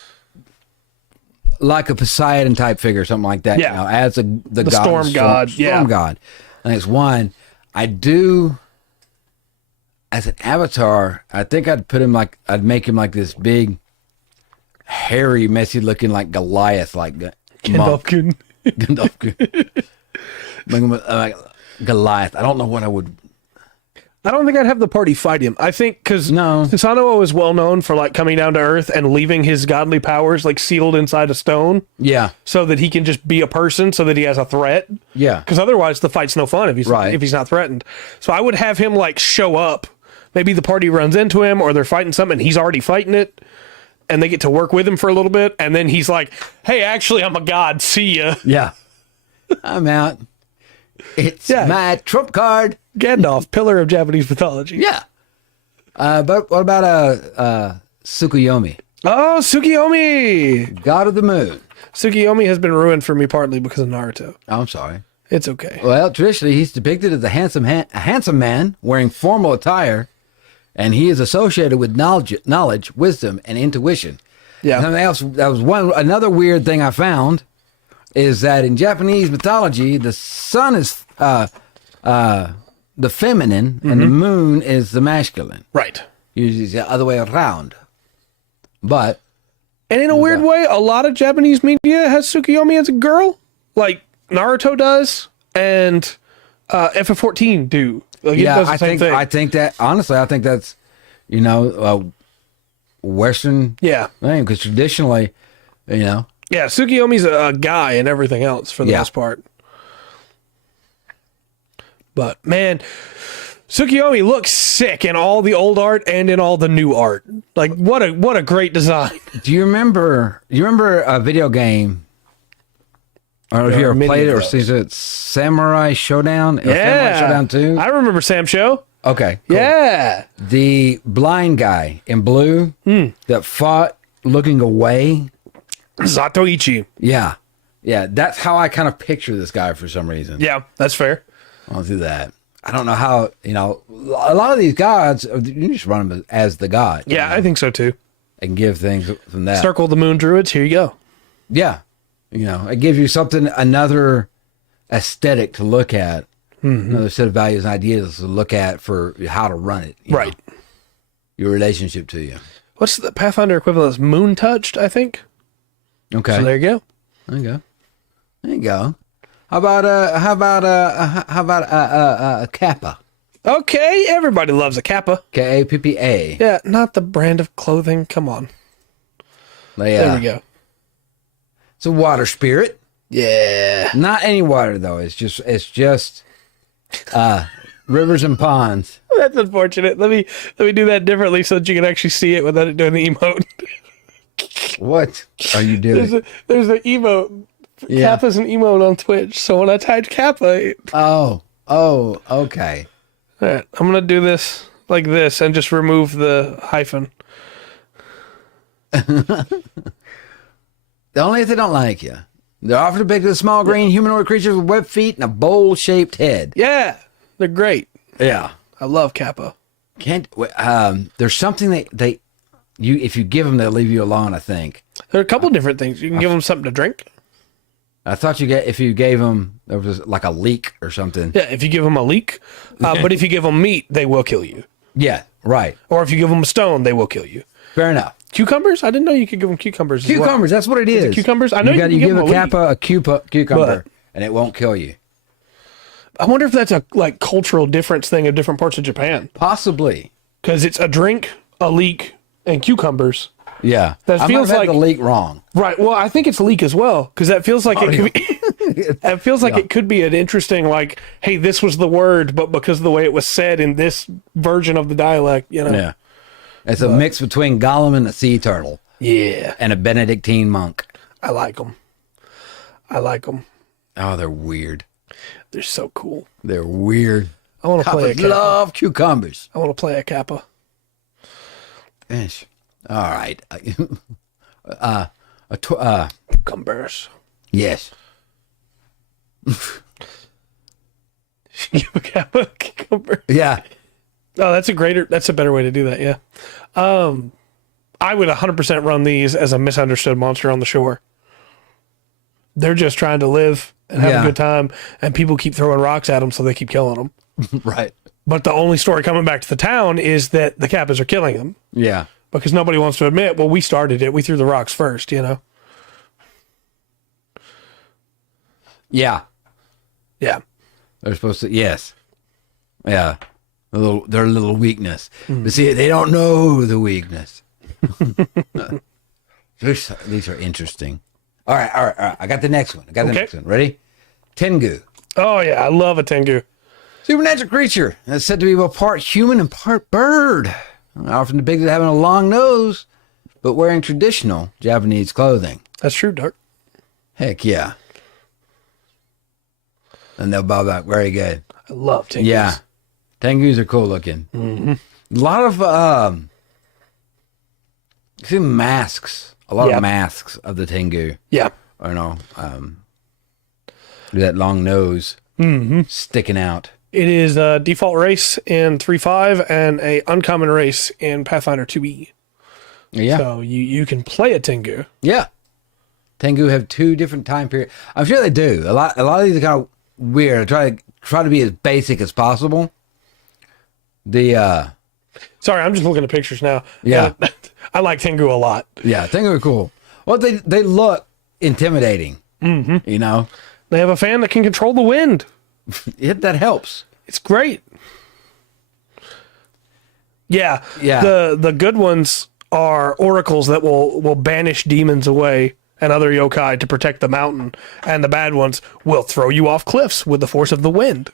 like a Poseidon type figure, something like that. Yeah. As the god, storm god. Storm god. And it's one. I do. As an avatar, I think I'd make him like this big, hairy, messy looking Goliath, Gandalfkin. Gandalfkin. Make him like Goliath. I don't know what I would. I don't think I'd have the party fight him. I think because Susanoo is well known for like coming down to earth and leaving his godly powers like sealed inside a stone. Yeah. So that he can just be a person, so that he has a threat. Yeah. Because otherwise the fight's no fun if he's not threatened. So I would have him like show up. Maybe the party runs into him, or they're fighting something and he's already fighting it, and they get to work with him for a little bit, and then he's like, "Hey, actually, I'm a god. See ya." Yeah. I'm out. It's my trump card. Gandalf, pillar of Japanese mythology. Yeah. But what about Tsukuyomi? Oh, Tsukuyomi! God of the Moon. Tsukuyomi has been ruined for me partly because of Naruto. Oh, I'm sorry. It's okay. Well, traditionally, he's depicted as a handsome man wearing formal attire, and he is associated with knowledge, wisdom, and intuition. Yeah. Something else, another weird thing I found is that in Japanese mythology, the sun is the feminine, and the moon is the masculine. Right. Usually it's the other way around. But... And in a weird way, a lot of Japanese media has Tsukuyomi as a girl. Like Naruto does, and FF14 do. Like, yeah, I think that, honestly, I think that's, Western thing, because traditionally, Yeah, Tsukuyomi's a guy and everything else for the most part. But man, Tsukuyomi looks sick in all the old art and in all the new art. Like what a great design. Do you remember a video game? I don't know if you ever played it or seen it. Samurai Showdown? Yeah. Samurai Showdown 2? I remember Sam Show. Okay. Cool. Yeah. The blind guy in blue that fought looking away. Zatoichi. Yeah. Yeah. That's how I kind of picture this guy for some reason. Yeah, that's fair. I'll do that. I don't know how, a lot of these gods, you just run them as the god. Yeah, I think so too. And give things from that. Circle the Moon Druids, here you go. Yeah. It gives you another aesthetic to look at, another set of values and ideas to look at for how to run it. Right. Your relationship to you. What's the Pathfinder equivalent? It's Moon Touched, I think. Okay. So there you go. There you go. How about a Kappa? Okay, everybody loves a Kappa. Kappa. Yeah, not the brand of clothing. Come on. There we go. It's a water spirit. Yeah. Not any water though. It's just rivers and ponds. That's unfortunate. Let me do that differently so that you can actually see it without it doing the emote. What are you doing? There's an emote. Yeah. Kappa's an emote on Twitch. So when I typed Kappa... Oh, okay. All right, I'm going to do this like this and just remove the hyphen. Only if they don't like you. They're often depicted as small green humanoid creatures with webbed feet and a bowl-shaped head. Yeah, they're great. Yeah. I love Kappa. There's something if you give them, they'll leave you alone, I think. There are a couple different things. You can give them something to drink. I thought if you gave them, there was like a leek or something. Yeah, if you give them a leek. But if you give them meat, they will kill you. Yeah, right. Or if you give them a stone, they will kill you. Fair enough. Cucumbers? I didn't know you could give them cucumbers as well. Cucumbers, that's what it is. Cucumbers? I know you can give them a Kappa a cucumber, and it won't kill you. I wonder if that's a cultural difference thing of different parts of Japan. Possibly. Because it's a drink, a leek, and cucumbers. Yeah. That feels like the leek wrong. Right. Well, I think it's leek as well, because that feels like it could be. It feels like it could be an interesting, hey, this was the word, but because of the way it was said in this version of the dialect, Yeah. It's a mix between Gollum and a sea turtle. Yeah. And a Benedictine monk. I like them. Oh, they're weird. They're so cool. They're weird. I want to play a Kappa. Love cucumbers. I want to play a Kappa. Ish. All right. Cucumbers. Yes. Give a Kappa cucumber. Yeah. Oh, that's a better way to do that. Yeah. I would 100% run these as a misunderstood monster on the shore. They're just trying to live and have a good time, and people keep throwing rocks at them, so they keep killing them. Right. But the only story coming back to the town is that the Kappas are killing them. Yeah. Because nobody wants to admit, well, we started it. We threw the rocks first, Yeah. Yeah. They're supposed to, yes. Yeah. their little weakness. But see, they don't know the weakness. These are interesting. All right. I got the next one. Ready? Tengu. Oh, yeah. I love a Tengu. Supernatural creature that's said to be a part human and part bird. Often depicted having a long nose, but wearing traditional Japanese clothing. That's true, Dark. Heck yeah. And they'll bow back. Very good. I love Tengus. Yeah. Tengus are cool looking. Mm-hmm. A lot of, see masks. A lot of masks of the Tengu. Yeah. I know. That long nose sticking out. It is a default race in 3.5 and a uncommon race in Pathfinder 2e. Yeah. So you can play a Tengu. Yeah. Tengu have 2 different time periods. I'm sure they do. A lot of these are kind of weird. I try to be as basic as possible. Sorry, I'm just looking at pictures now. Yeah. I like Tengu a lot. Yeah, Tengu are cool. Well, they look intimidating. Mm-hmm. You know? They have a fan that can control the wind. That helps. It's great. Yeah. Yeah. The good ones are oracles that will banish demons away and other yokai to protect the mountain. And the bad ones will throw you off cliffs with the force of the wind.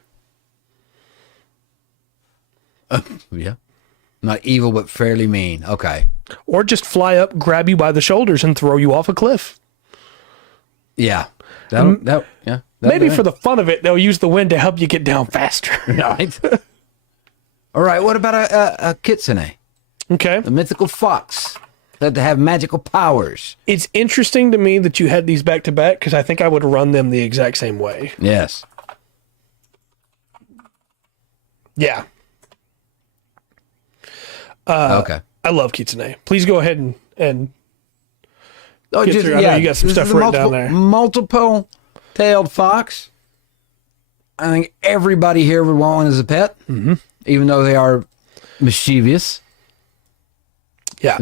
Yeah. Not evil, but fairly mean. Okay. Or just fly up, grab you by the shoulders, and throw you off a cliff. Yeah. Maybe for the fun of it, they'll use the wind to help you get down faster. Right. All right. What about a kitsune? Okay. The mythical fox that have magical powers. It's interesting to me that you had these back to back because I think I would run them the exact same way. Yes. Yeah. Okay. I love kitsune. Please go ahead and Oh, get through. I know you got some stuff written down there. Multiple-tailed fox. I think everybody here would want one as a pet, even though they are mischievous. Yeah.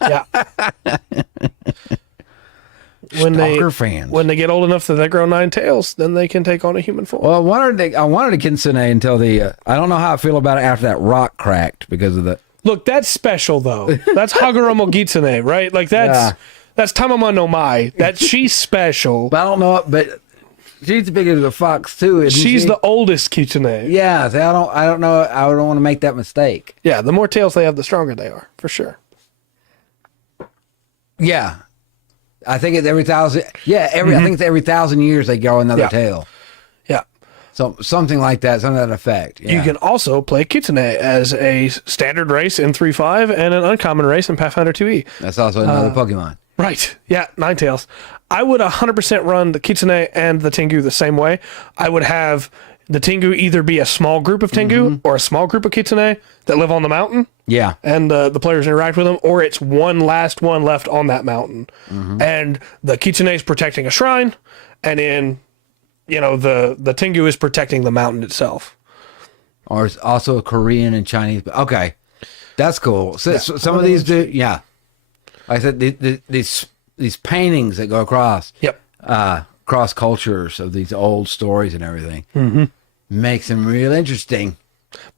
Yeah. Fans. When they get old enough that they grow 9 tails, then they can take on a human form. Well, I wanted a kitsune until I don't know how I feel about it after that rock cracked because of the... Look, that's special, though. That's Hagoromo Kitsune, right? Like, that's Tamama no Mai. She's special. But I don't know, but she's bigger than a fox, too, isn't She's she? the oldest Kitsune. Yeah, so I don't know. I don't want to make that mistake. Yeah, the more tails they have, the stronger they are, for sure. Yeah. I think it's every 1,000. Yeah, I think it's every 1,000 years they grow another tail. Yeah. So something like that, something to that effect. Yeah. You can also play Kitsune as a standard race in 3.5 and an uncommon race in Pathfinder 2e. That's also another Pokemon. Right. Yeah, 9 tails. I would 100% run the Kitsune and the Tengu the same way. I would have the Tengu either be a small group of Tengu or a small group of Kitsune that live on the mountain. Yeah. And the players interact with them, or it's one last one left on that mountain. And the Kitsune is protecting a shrine, and in, the Tengu is protecting the mountain itself. Or it's also Korean and Chinese. Okay. That's cool. So some of these do, yeah. Like I said, these paintings that go across. Yep. Cross cultures of these old stories and everything. Makes them real interesting.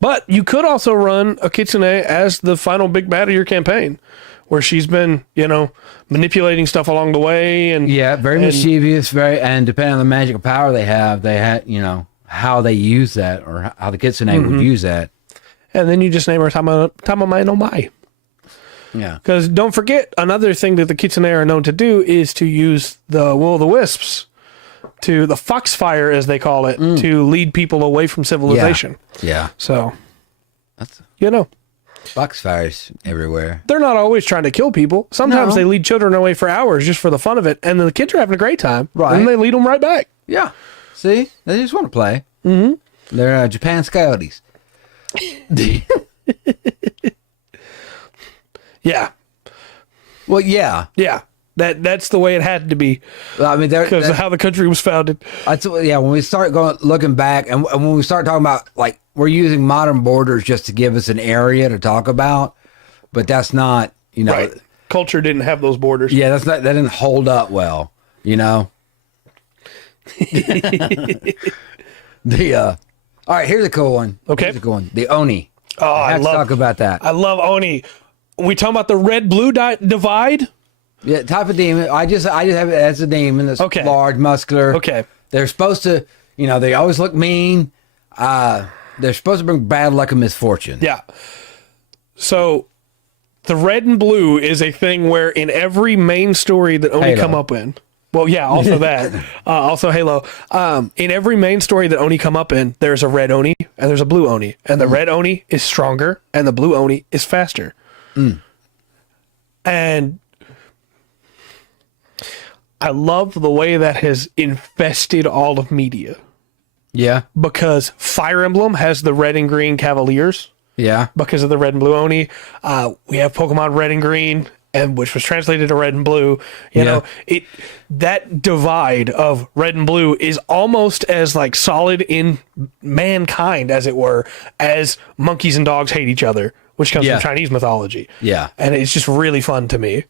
But you could also run a Kitsune as the final big bad of your campaign, where she's been, manipulating stuff along the way. And very mischievous, and depending on the magical power they had, how they use that, or how the Kitsune would use that. And then you just name her Tamamai no Mai. Yeah. Because don't forget, another thing that the Kitsune are known to do is to use the will-o'-the-wisps, the foxfire, as they call it, to lead people away from civilization. Yeah. So, that's foxfires everywhere. They're not always trying to kill people. Sometimes they lead children away for hours just for the fun of it, and the kids are having a great time. Right. And they lead them right back. Yeah. See? They just want to play. Mm-hmm. They're Japan's coyotes. Yeah. Well, yeah. Yeah. That's the way it had to be. I mean, because of how the country was founded. When we start looking back, and when we start talking about, like, we're using modern borders just to give us an area to talk about, but that's not, Right. Culture didn't have those borders. Yeah, that didn't hold up well, All right, here's a cool one. Okay. Here's a cool one. The Oni. Oh, I have to talk about that. I love Oni. We talking about the red-blue divide? Yeah, type of demon. I just have it as a demon that's large, muscular. Okay. They're supposed to, they always look mean. They're supposed to bring bad luck and misfortune. Yeah. So the red and blue is a thing where in every main story that Oni come up in. Well, yeah, also that. Also Halo. In every main story that Oni come up in, there's a red Oni and there's a blue Oni. And the red Oni is stronger and the blue Oni is faster. And I love the way that has infested all of media. Yeah. Because Fire Emblem has the red and green Cavaliers. Yeah. Because of the red and blue Oni. We have Pokemon Red and Green, and which was translated to red and blue. You know, that divide of red and blue is almost as like solid in mankind, as it were, as monkeys and dogs hate each other, which comes from Chinese mythology. Yeah. And it's just really fun to me.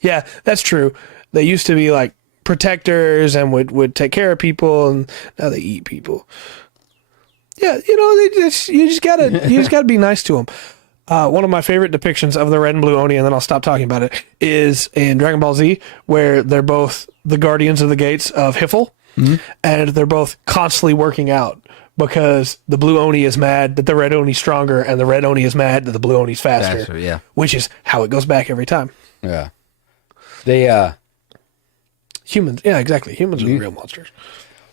Yeah, that's true. They used to be like protectors and would take care of people, and now they eat people. Yeah, you just gotta be nice to them. One of my favorite depictions of the red and blue Oni, and then I'll stop talking about it, is in Dragon Ball Z, where they're both the guardians of the gates of Hiffle, and they're both constantly working out because the blue Oni is mad that the red Oni's stronger, and the red Oni is mad that the blue Oni's faster. Yeah. Which is how it goes back every time. Yeah. They humans, yeah, exactly. Humans are the real monsters.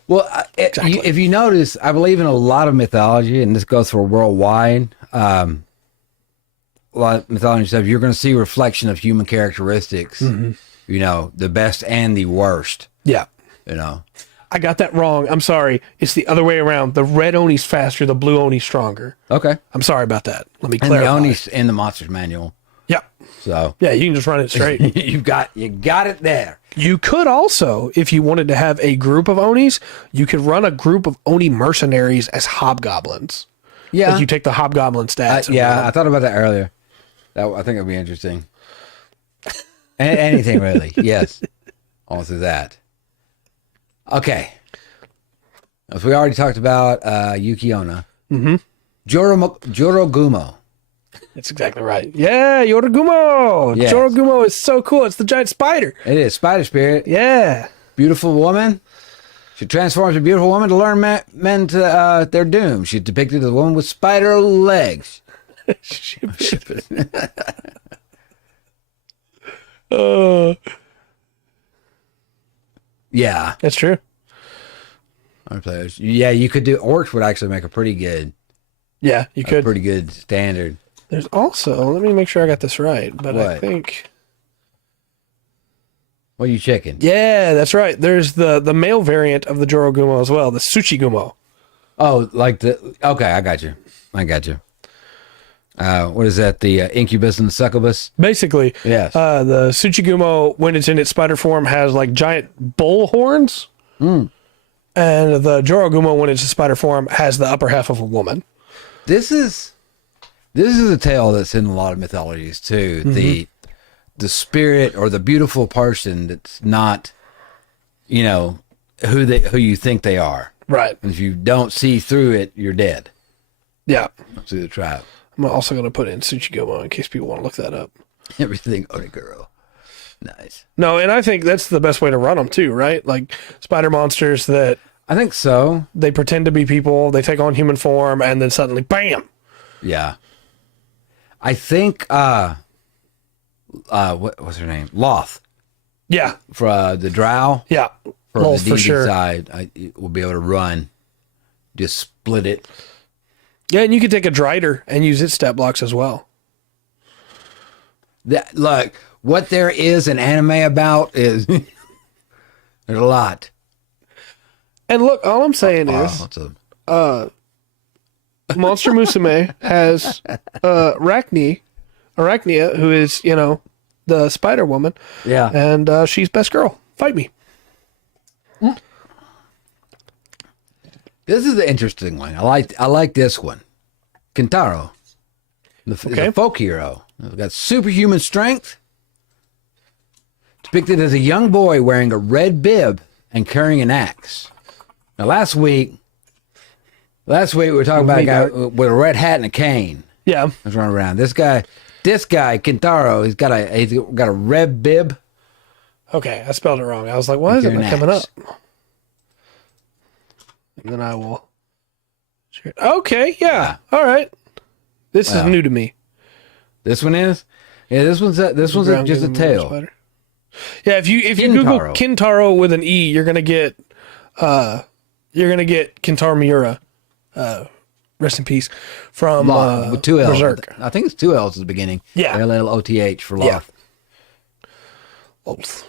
Well, if you notice, I believe in a lot of mythology, and this goes for worldwide. A lot of mythology stuff, you're going to see reflection of human characteristics. The best and the worst. Yeah. I got that wrong. I'm sorry. It's the other way around. The red Oni's faster, the blue Oni's stronger. Okay. I'm sorry about that. Let me And clarify. the Oni's in the Monsters Manual. Yeah. So yeah, you can just run it straight. you got it there. You could also, if you wanted to have a group of Onis, you could run a group of Oni mercenaries as hobgoblins. Yeah. Like you take the hobgoblin stats. I thought about that earlier. I think it'd be interesting. Anything really. Yes. Also that. Okay. As we already talked about Yuki Onna. Jorogumo. That's exactly right. Yeah, Yorogumo. Yes. Jorogumo is so cool. It's the giant spider. It is. Spider spirit. Yeah. Beautiful woman. She transforms a beautiful woman to lure men to their doom. She's depicted as a woman with spider legs. Yeah. That's true. Yeah, you could do. Orcs would actually make a pretty good. Yeah, you could. Pretty good standard. There's also, let me make sure I got this right, but what? I think. What are you checking? Yeah, that's right. There's the male variant of the Jorogumo as well, the Tsuchigumo. Oh, like okay, I got you. What is that? The incubus and the succubus? Basically, yes. The Tsuchigumo, when it's in its spider form, has like giant bull horns. And the Jorogumo, when it's in spider form, has the upper half of a woman. This is a tale that's in a lot of mythologies too. The spirit or the beautiful person that's not, who you think they are. Right. And if you don't see through it, you're dead. Yeah. See the trap. I'm also going to put in Tsuchigumo in case people want to look that up. Everything Oniguro. Nice. No, and I think that's the best way to run them too, right? Like spider monsters that... I think so. They pretend to be people, they take on human form, and then suddenly, bam! Yeah. I think, what was her name? Loth. Yeah. For the drow. Yeah. For Loth, the DD for sure. side, will be able to run. Just split it. Yeah, and you could take a Drider and use its stat blocks as well. Look, what there is in anime about is there's a lot. And look, all I'm saying is Monster Musume has Arachnia, who is, the Spider Woman. Yeah. And she's best girl. Fight me. This is the interesting one. I like this one. Kentaro. The folk hero. He's got superhuman strength. Depicted as a young boy wearing a red bib and carrying an axe. Now, last week, Last week we were talking about a guy with a red hat and a cane. Yeah. That's running around. This guy, Kintaro, he's got a red bib. Okay, I spelled it wrong. I was like, why is it not coming up? And then I will. Okay, yeah. All right. This is new to me. This one is? Yeah, this one's just a tail. Yeah, if you Google Kintaro with an E, you're gonna get Kintaro Miura. Rest in peace from with 2 L's. Berserk. I think it's 2 L's at the beginning. Yeah. LLOTH for Loth. Loth.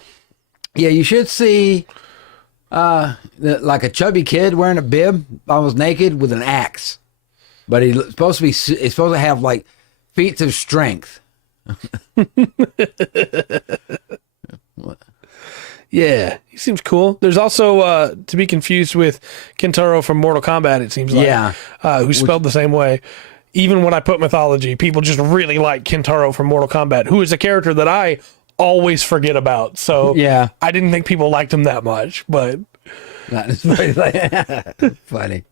Yeah, you should see like a chubby kid wearing a bib, almost naked, with an axe. But he's supposed to have like feats of strength. Yeah, he seems cool. There's also to be confused with Kintaro from Mortal Kombat, it seems like. Yeah. Who's spelled the same way. Even when I put Mythology, people just really like Kintaro from Mortal Kombat, who is a character that I always forget about. So yeah, I didn't think people liked him that much, but funny.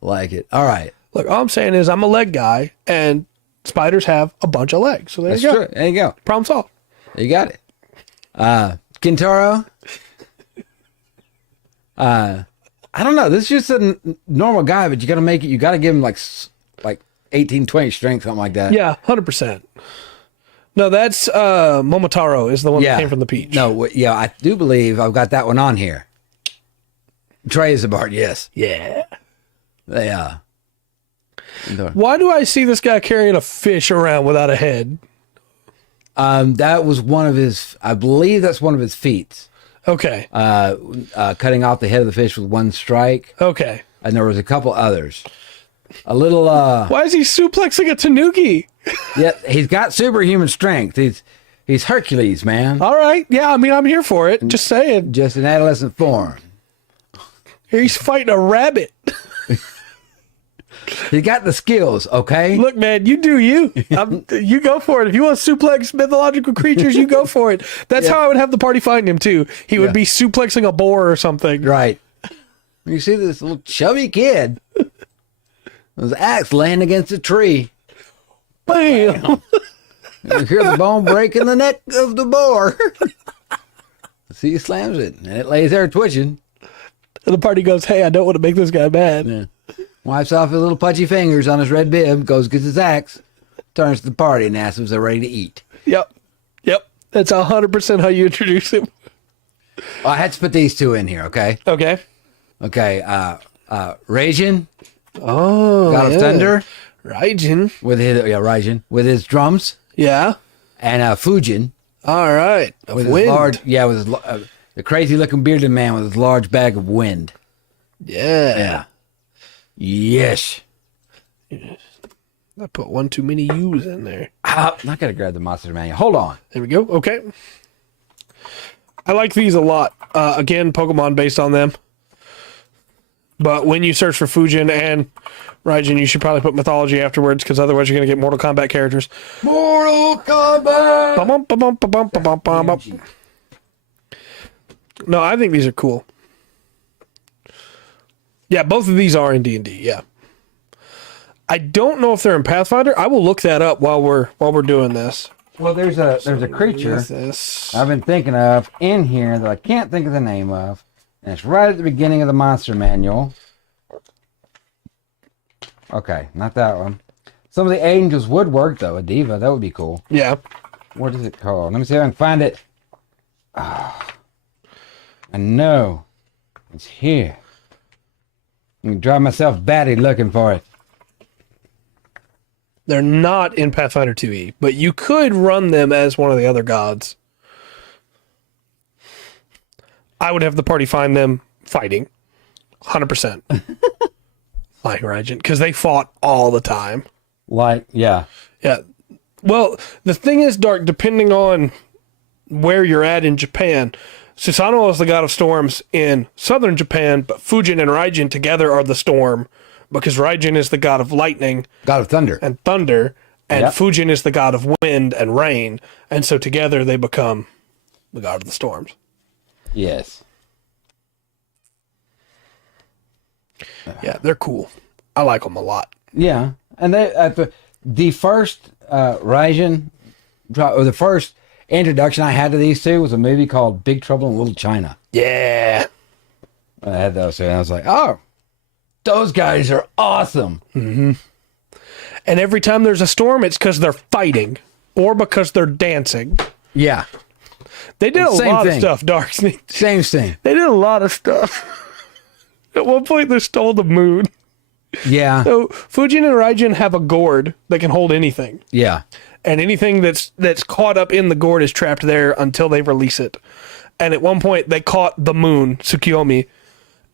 Like it. All right. Look, all I'm saying is I'm a leg guy, and spiders have a bunch of legs. So there you go. True. There you go. Problem solved. You got it. Kintaro. I don't know. This is just a normal guy, but you got to make it. You got to give him like 18, 20 strength, something like that. Yeah, 100%. No, that's Momotaro is the one that came from the peach. No, yeah, I do believe I've got that one on here. Trey is a bard, yes. Yeah. They are. Why do I see this guy carrying a fish around without a head? That was one of his, I believe that's one of his feats. Okay. Cutting off the head of the fish with one strike. Okay. And there was a couple others. A little, Why is he suplexing a tanuki? Yeah, he's got superhuman strength. He's Hercules, man. All right. Yeah, I mean, I'm here for it. Just saying. Just in adolescent form. He's fighting a rabbit. He got the skills, okay? Look, man, you do you. You go for it. If you want to suplex mythological creatures, you go for it. That's how I would have the party find him, too. He would be suplexing a boar or something. Right. You see this little chubby kid with his axe laying against a tree. Bam! You hear the bone break in the neck of the boar. See, he slams it, and it lays there twitching. And the party goes, hey, I don't want to make this guy mad. Yeah. Wipes off his little pudgy fingers on his red bib, goes gets his axe, turns to the party and asks if they're ready to eat. Yep. That's 100% how you introduce him. Well, I had to put these two in here, okay? Okay. Raijin. Oh, God of Thunder. Raijin. Raijin. With his drums. Yeah. And Fujin. All right. With his large, with his, the crazy looking bearded man with his large bag of wind. Yeah. Yes. I put one too many U's in there. I gotta grab the monster manual. Hold on. There we go. Okay. I like these a lot. Again, Pokemon based on them. But when you search for Fujin and Raijin, you should probably put Mythology afterwards, because otherwise you're going to get Mortal Kombat characters. Mortal Kombat! No, I think these are cool. Yeah, both of these are in D&D, yeah. I don't know if they're in Pathfinder. I will look that up while we're doing this. Well, there's a creature I've been thinking of in here that I can't think of the name of, and it's right at the beginning of the monster manual. Okay, not that one. Some of the angels would work though. A diva, that would be cool. Yeah. What is it called? Let me see if I can find it. I know it's here. I can drive myself batty looking for it. They're not in Pathfinder 2e, but you could run them as one of the other gods. I would have the party find them fighting. 100%. Like Raijin, because they fought all the time. Yeah. Well, the thing is, Dark, depending on where you're at in Japan, Susanoo is the god of storms in southern Japan, but Fujin and Raijin together are the storm, because Raijin is the god of lightning. God of thunder. And Fujin is the god of wind and rain, and so together they become the god of the storms. Yes. Yeah, they're cool. I like them a lot. Yeah, and they the first Raijin, or the first introduction I had to these two was a movie called Big Trouble in Little China. Yeah. I had those, and I was like, oh, those guys are awesome. Mm-hmm. And every time there's a storm, it's because they're fighting or because they're dancing. Yeah. They did a lot of stuff, Dark. Same thing. They did a lot of stuff. At one point, they stole the moon. Yeah. So Fujin and Raijin have a gourd that can hold anything. Yeah. And anything that's caught up in the gourd is trapped there until they release it. And at one point, they caught the moon, Tsukiyomi,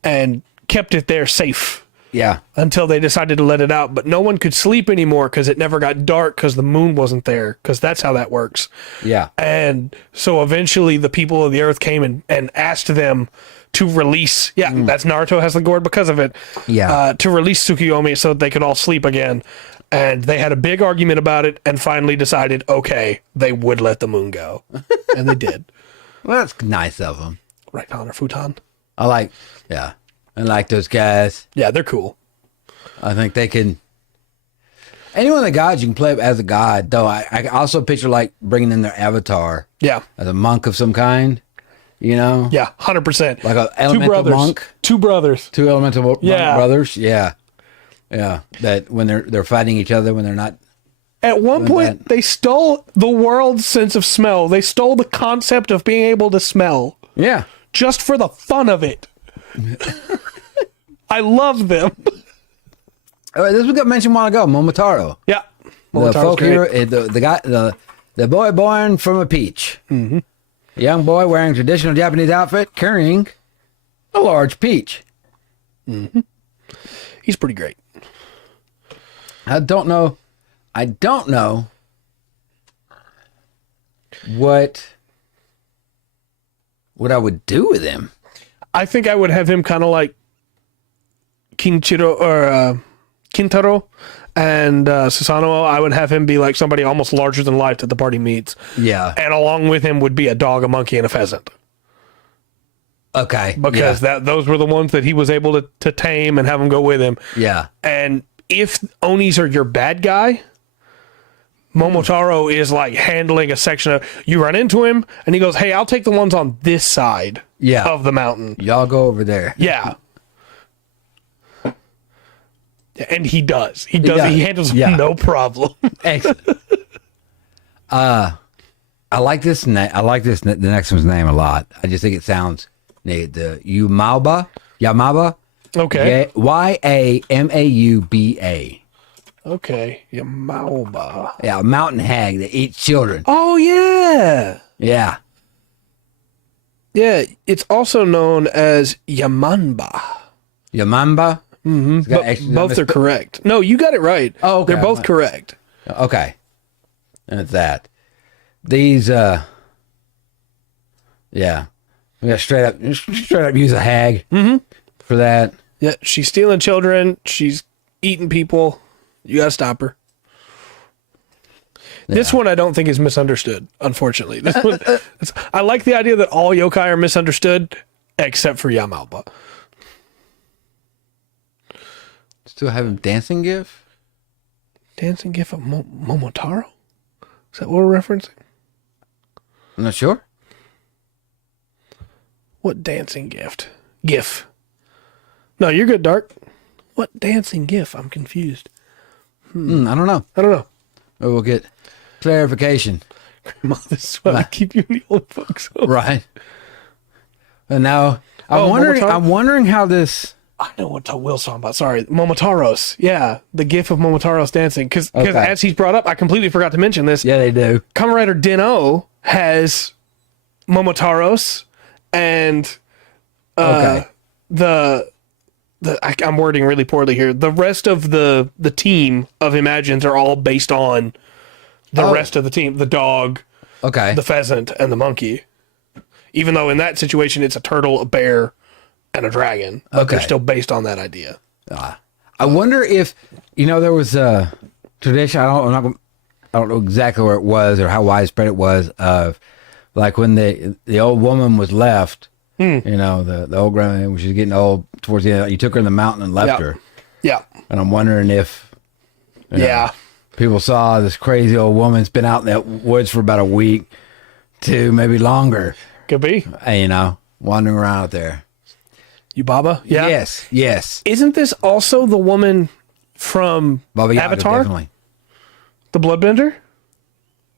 and kept it there safe. Yeah. Until they decided to let it out. But no one could sleep anymore because it never got dark because the moon wasn't there. Because that's how that works. Yeah. And so eventually the people of the earth came and asked them to release. Yeah, that's Naruto has the gourd because of it. Yeah. To release Tsukiyomi so that they could all sleep again. And they had a big argument about it and finally decided, okay, they would let the moon go. And they did. Well, that's nice of them. Right, Connor Futon. I like those guys. Yeah, they're cool. I think they can. Anyone of the gods you can play as a god, though. I also picture like bringing in their avatar. Yeah. As a monk of some kind, you know? Yeah, 100%. Like an elemental monk. Two brothers. Two elemental monk Yeah. brothers. Yeah. Yeah. That when they're fighting each other, when they're not. At one point, they stole the world's sense of smell. They stole the concept of being able to smell. Yeah. Just for the fun of it. I love them. This was got mentioned a while ago. Momotaro. Yeah. The folk hero, the guy, the boy born from a peach. Mm-hmm. A young boy wearing traditional Japanese outfit, carrying a large peach. Mm-hmm. He's pretty great. I don't know what I would do with him. I think I would have him kind of like Kinchiro or Kintaro and Susanoo. I would have him be like somebody almost larger than life that the party meets. Yeah. And along with him would be a dog, a monkey, and a pheasant. Okay. Because those were the ones that he was able to tame and have them go with him. Yeah. And if Onis are your bad guy, Momotaro is like handling a section of, you run into him and he goes, hey, I'll take the ones on this side of the mountain. Y'all go over there. Yeah. And he does. He handles them no problem. Excellent. I like this. The next one's name a lot. I just think it sounds neat. The Yamaba. Okay. Yamauba. Okay. Yamauba. Yeah, a mountain hag that eats children. Oh, yeah. Yeah. Yeah, it's also known as Yamanba. Yamamba? Mm-hmm. But both are correct. No, you got it right. Oh, okay. They're both correct. Okay. And it's that. These, yeah. We got straight up use a hag for that. Yeah, she's stealing children. She's eating people. You got to stop her. Yeah. This one I don't think is misunderstood, unfortunately. This one, I like the idea that all yokai are misunderstood, except for Yamauba. Still have him dancing gif? Dancing gif of Momotaro? Is that what we're referencing? I'm not sure. What dancing gift? GIF. No, you're good, Dark. What dancing GIF? I'm confused. I don't know. We'll get clarification. Grandma, this is why I keep you in the old folks home. Right. And now I'm wondering how this. I know what Will's talking about. Sorry, Momotaros. Yeah, the GIF of Momotaros dancing. Because as he's brought up, I completely forgot to mention this. Yeah, they do. Kamen Rider Den-O has Momotaros and I'm wording really poorly here. The rest of the team of Imagines are all based on the rest of the team. The dog, the pheasant, and the monkey. Even though in that situation it's a turtle, a bear, and a dragon. But they're still based on that idea. I wonder if, there was a tradition, I don't know exactly where it was or how widespread it was, of like when the old woman was left, the old grandma, when she was getting old towards the end, you took her in the mountain and left her. Yeah. And I'm wondering if people saw this crazy old woman's been out in that woods for about a week to maybe longer. Could be. Wandering around out there. Yubaba? Yeah. Yes. Isn't this also the woman from Baba Yaga, Avatar? definitely. The Bloodbender?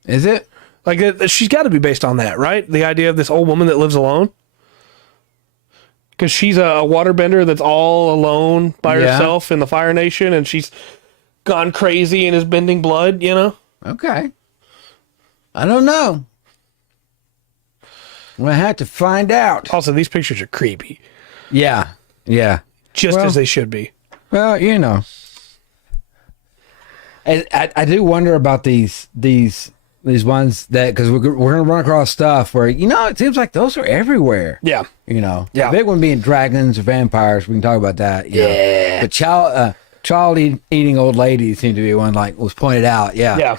Is it? Like, she's got to be based on that, right? The idea of this old woman that lives alone? Because she's a waterbender that's all alone by herself in the Fire Nation, and she's gone crazy and is bending blood, Okay. I don't know. We'll have to find out. Also, these pictures are creepy. Yeah. Just as they should be. Well, And I do wonder about these ones that, because we're going to run across stuff where, it seems like those are everywhere. Yeah. The big one being dragons or vampires. We can talk about that. Yeah. But child eating old ladies seem to be one, like was pointed out. Yeah. Yeah.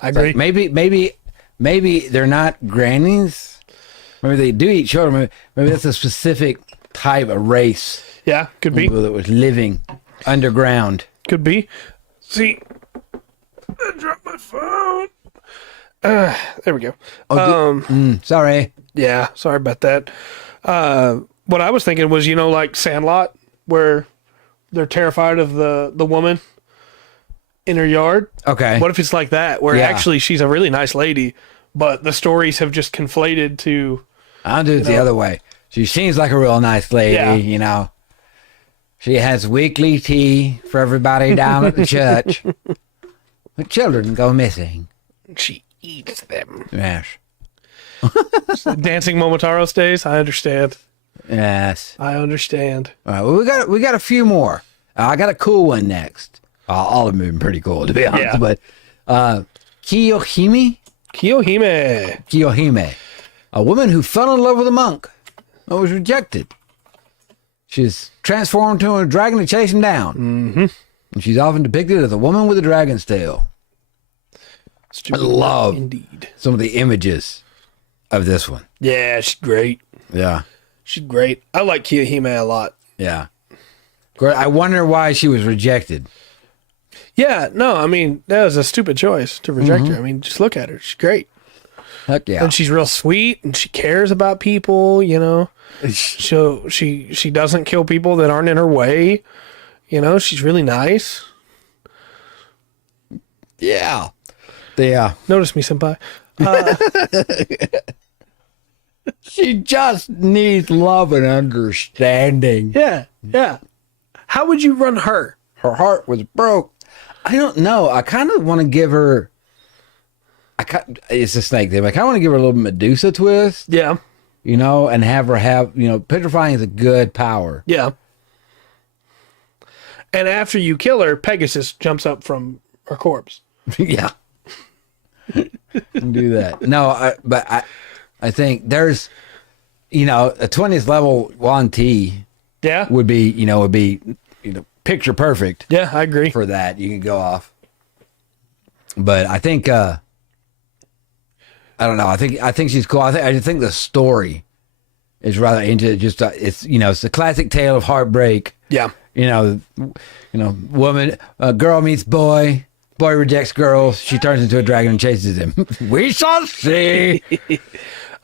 I agree. Like maybe they're not grannies. Maybe they do eat children. Maybe that's a specific type of race. Yeah, could be. That was living underground. Could be. See, I dropped my phone. There we go. Sorry. Yeah, sorry about that. What I was thinking was, like Sandlot, where they're terrified of the woman in her yard. Okay. What if it's like that, where actually she's a really nice lady, but the stories have just conflated to... I'll do it the other way. She seems like a real nice lady, She has weekly tea for everybody down at the church. The children go missing. She eats them. Yes. Dancing Momotaro stays. I understand. Yes. I understand. All right. Well, we got a few more. I got a cool one next. All of them have been pretty cool, to be honest. Yeah. But Kiyohime, a woman who fell in love with a monk but was rejected. She's transformed into a dragon to chase him down. Mm-hmm. And she's often depicted as a woman with a dragon's tail. I love some of the images of this one. Yeah, she's great. Yeah. She's great. I like Kiyohime a lot. Yeah. I wonder why she was rejected. Yeah, no, I mean, that was a stupid choice to reject her. I mean, just look at her. She's great. Heck yeah. And she's real sweet, and she cares about people, She doesn't kill people that aren't in her way. She's really nice. Yeah. Yeah. Notice me, senpai. She just needs love and understanding. Yeah. How would you run her? Her heart was broke. I don't know. I kind of want to give her... it's a snake thing. I kind of want to give her a little Medusa twist. Yeah. And have her have... petrifying is a good power. Yeah. And after you kill her, Pegasus jumps up from her corpse. Yeah. Do that. No, I think there's, a 20th level Yuan Ti. Yeah. Would be picture perfect. Yeah, I agree. For that, you can go off. But I think, I don't know. I think she's cool. I think the story is rather into just, it's a classic tale of heartbreak. Yeah. Woman, girl meets boy. Boy rejects girl. She turns into a dragon and chases him. We shall see.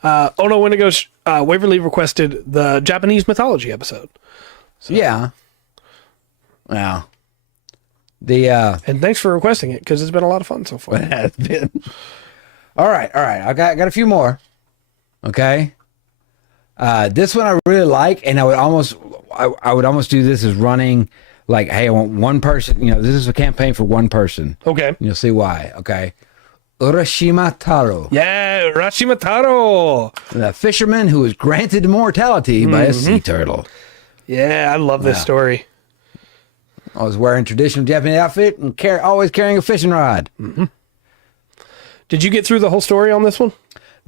Ono Wendigo's Waverly requested the Japanese mythology episode. So. Yeah. Wow. And thanks for requesting it, because it's been a lot of fun so far. It has been. All right. I got a few more. Okay. This one I really like, and I would almost do this as running. Like, hey, I want one person. This is a campaign for one person. Okay. You'll see why. Okay. Urashima Taro. Yeah, Urashima Taro. The fisherman who was granted immortality by a sea turtle. Yeah, I love this story. I was wearing traditional Japanese outfit and always carrying a fishing rod. Mm-hmm. Did you get through the whole story on this one?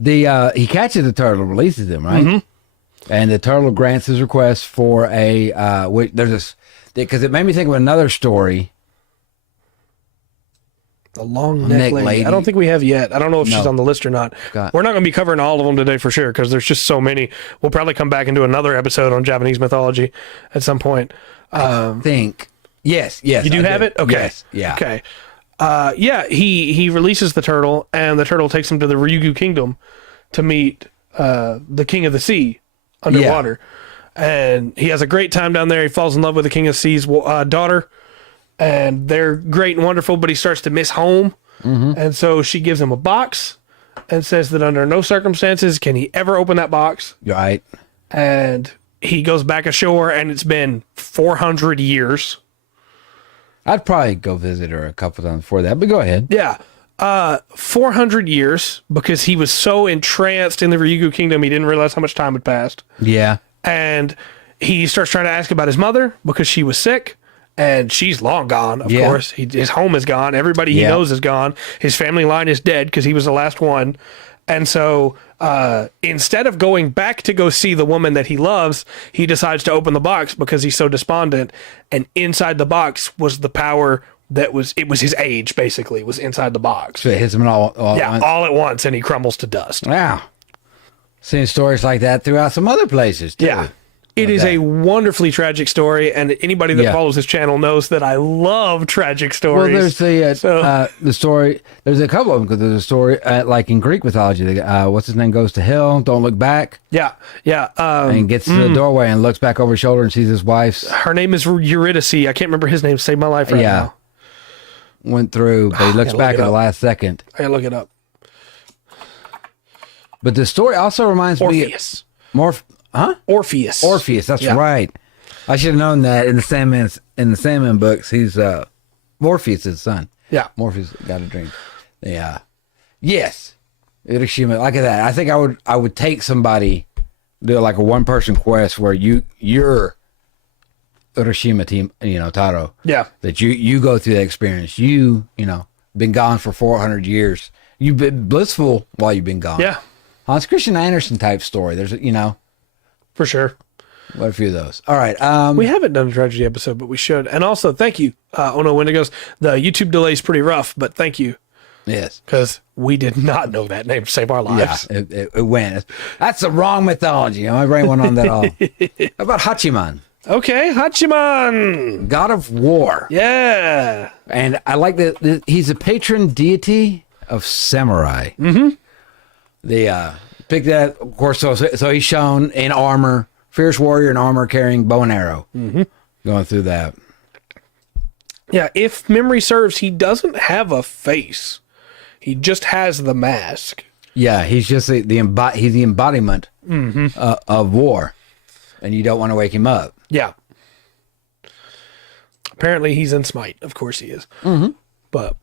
He catches the turtle, releases him, right? Mm-hmm. And the turtle grants his request for because it made me think of another story. The long neck lady. I don't think we have yet. I don't know if she's on the list or not. We're not going to be covering all of them today for sure, because there's just so many. We'll probably come back and do another episode on Japanese mythology at some point. I think Yes. You do have it? Okay. Yes. Yeah. Okay. Yeah, he releases the turtle, and the turtle takes him to the Ryugu Kingdom to meet the King of the Sea underwater. And he has a great time down there. He falls in love with the King of the Sea's daughter, and they're great and wonderful, but he starts to miss home. And so she gives him a box and says that under no circumstances can he ever open that box. Right. And he goes back ashore, and it's been 400 years. I'd probably go visit her a couple times before that, but go ahead. Yeah. 400 years, because he was so entranced in the Ryugu Kingdom, he didn't realize how much time had passed. Yeah. And he starts trying to ask about his mother because she was sick, and she's long gone, of course. His home is gone. Everybody he knows is gone. His family line is dead because he was the last one. And so instead of going back to go see the woman that he loves, he decides to open the box because he's so despondent. And inside the box was the power it was his age, basically, was inside the box. So it hits him all all at once, and he crumbles to dust. Wow. Seen stories like that throughout some other places, too. Yeah. It is a wonderfully tragic story, and anybody that follows this channel knows that I love tragic stories. Well, there's the story. There's a couple of them, because there's a story, like in Greek mythology, what's his name goes to hell, don't look back. Yeah. And gets to the doorway and looks back over his shoulder and sees his wife's. Her name is Eurydice. I can't remember his name. Saved my life right now. Went through, but he looks back at the last second. I gotta look it up. But the story also reminds Orpheus. me of Orpheus. Orpheus, that's right. I should have known that in the Sandman books, he's Morpheus' son. Yeah. Morpheus got a dream. Yeah. Yes. Hiroshima, like that. I think I would take somebody, do like a one person quest where you're Hiroshima team, Taro. Yeah. That you go through that experience. Been gone for 400 years. You've been blissful while you've been gone. Yeah. It's Christian Andersen type story. There's for sure. What a few of those. All right. We haven't done a tragedy episode, but we should. And also, thank you, Ono Wendigos. The YouTube delay is pretty rough, but thank you. Yes. Because we did not know that name to save our lives. Yeah, it went. That's the wrong mythology. My brain went on that all. How about Hachiman? Okay, Hachiman. God of War. Yeah. And I like that he's a patron deity of samurai. Mm-hmm. Pick that, of course, so he's shown in armor, fierce warrior in armor carrying bow and arrow. Mm-hmm. Going through that. Yeah, if memory serves, he doesn't have a face. He just has the mask. Yeah, he's just he's the embodiment of war, and you don't want to wake him up. Yeah. Apparently he's in Smite. Of course he is. Mm-hmm. But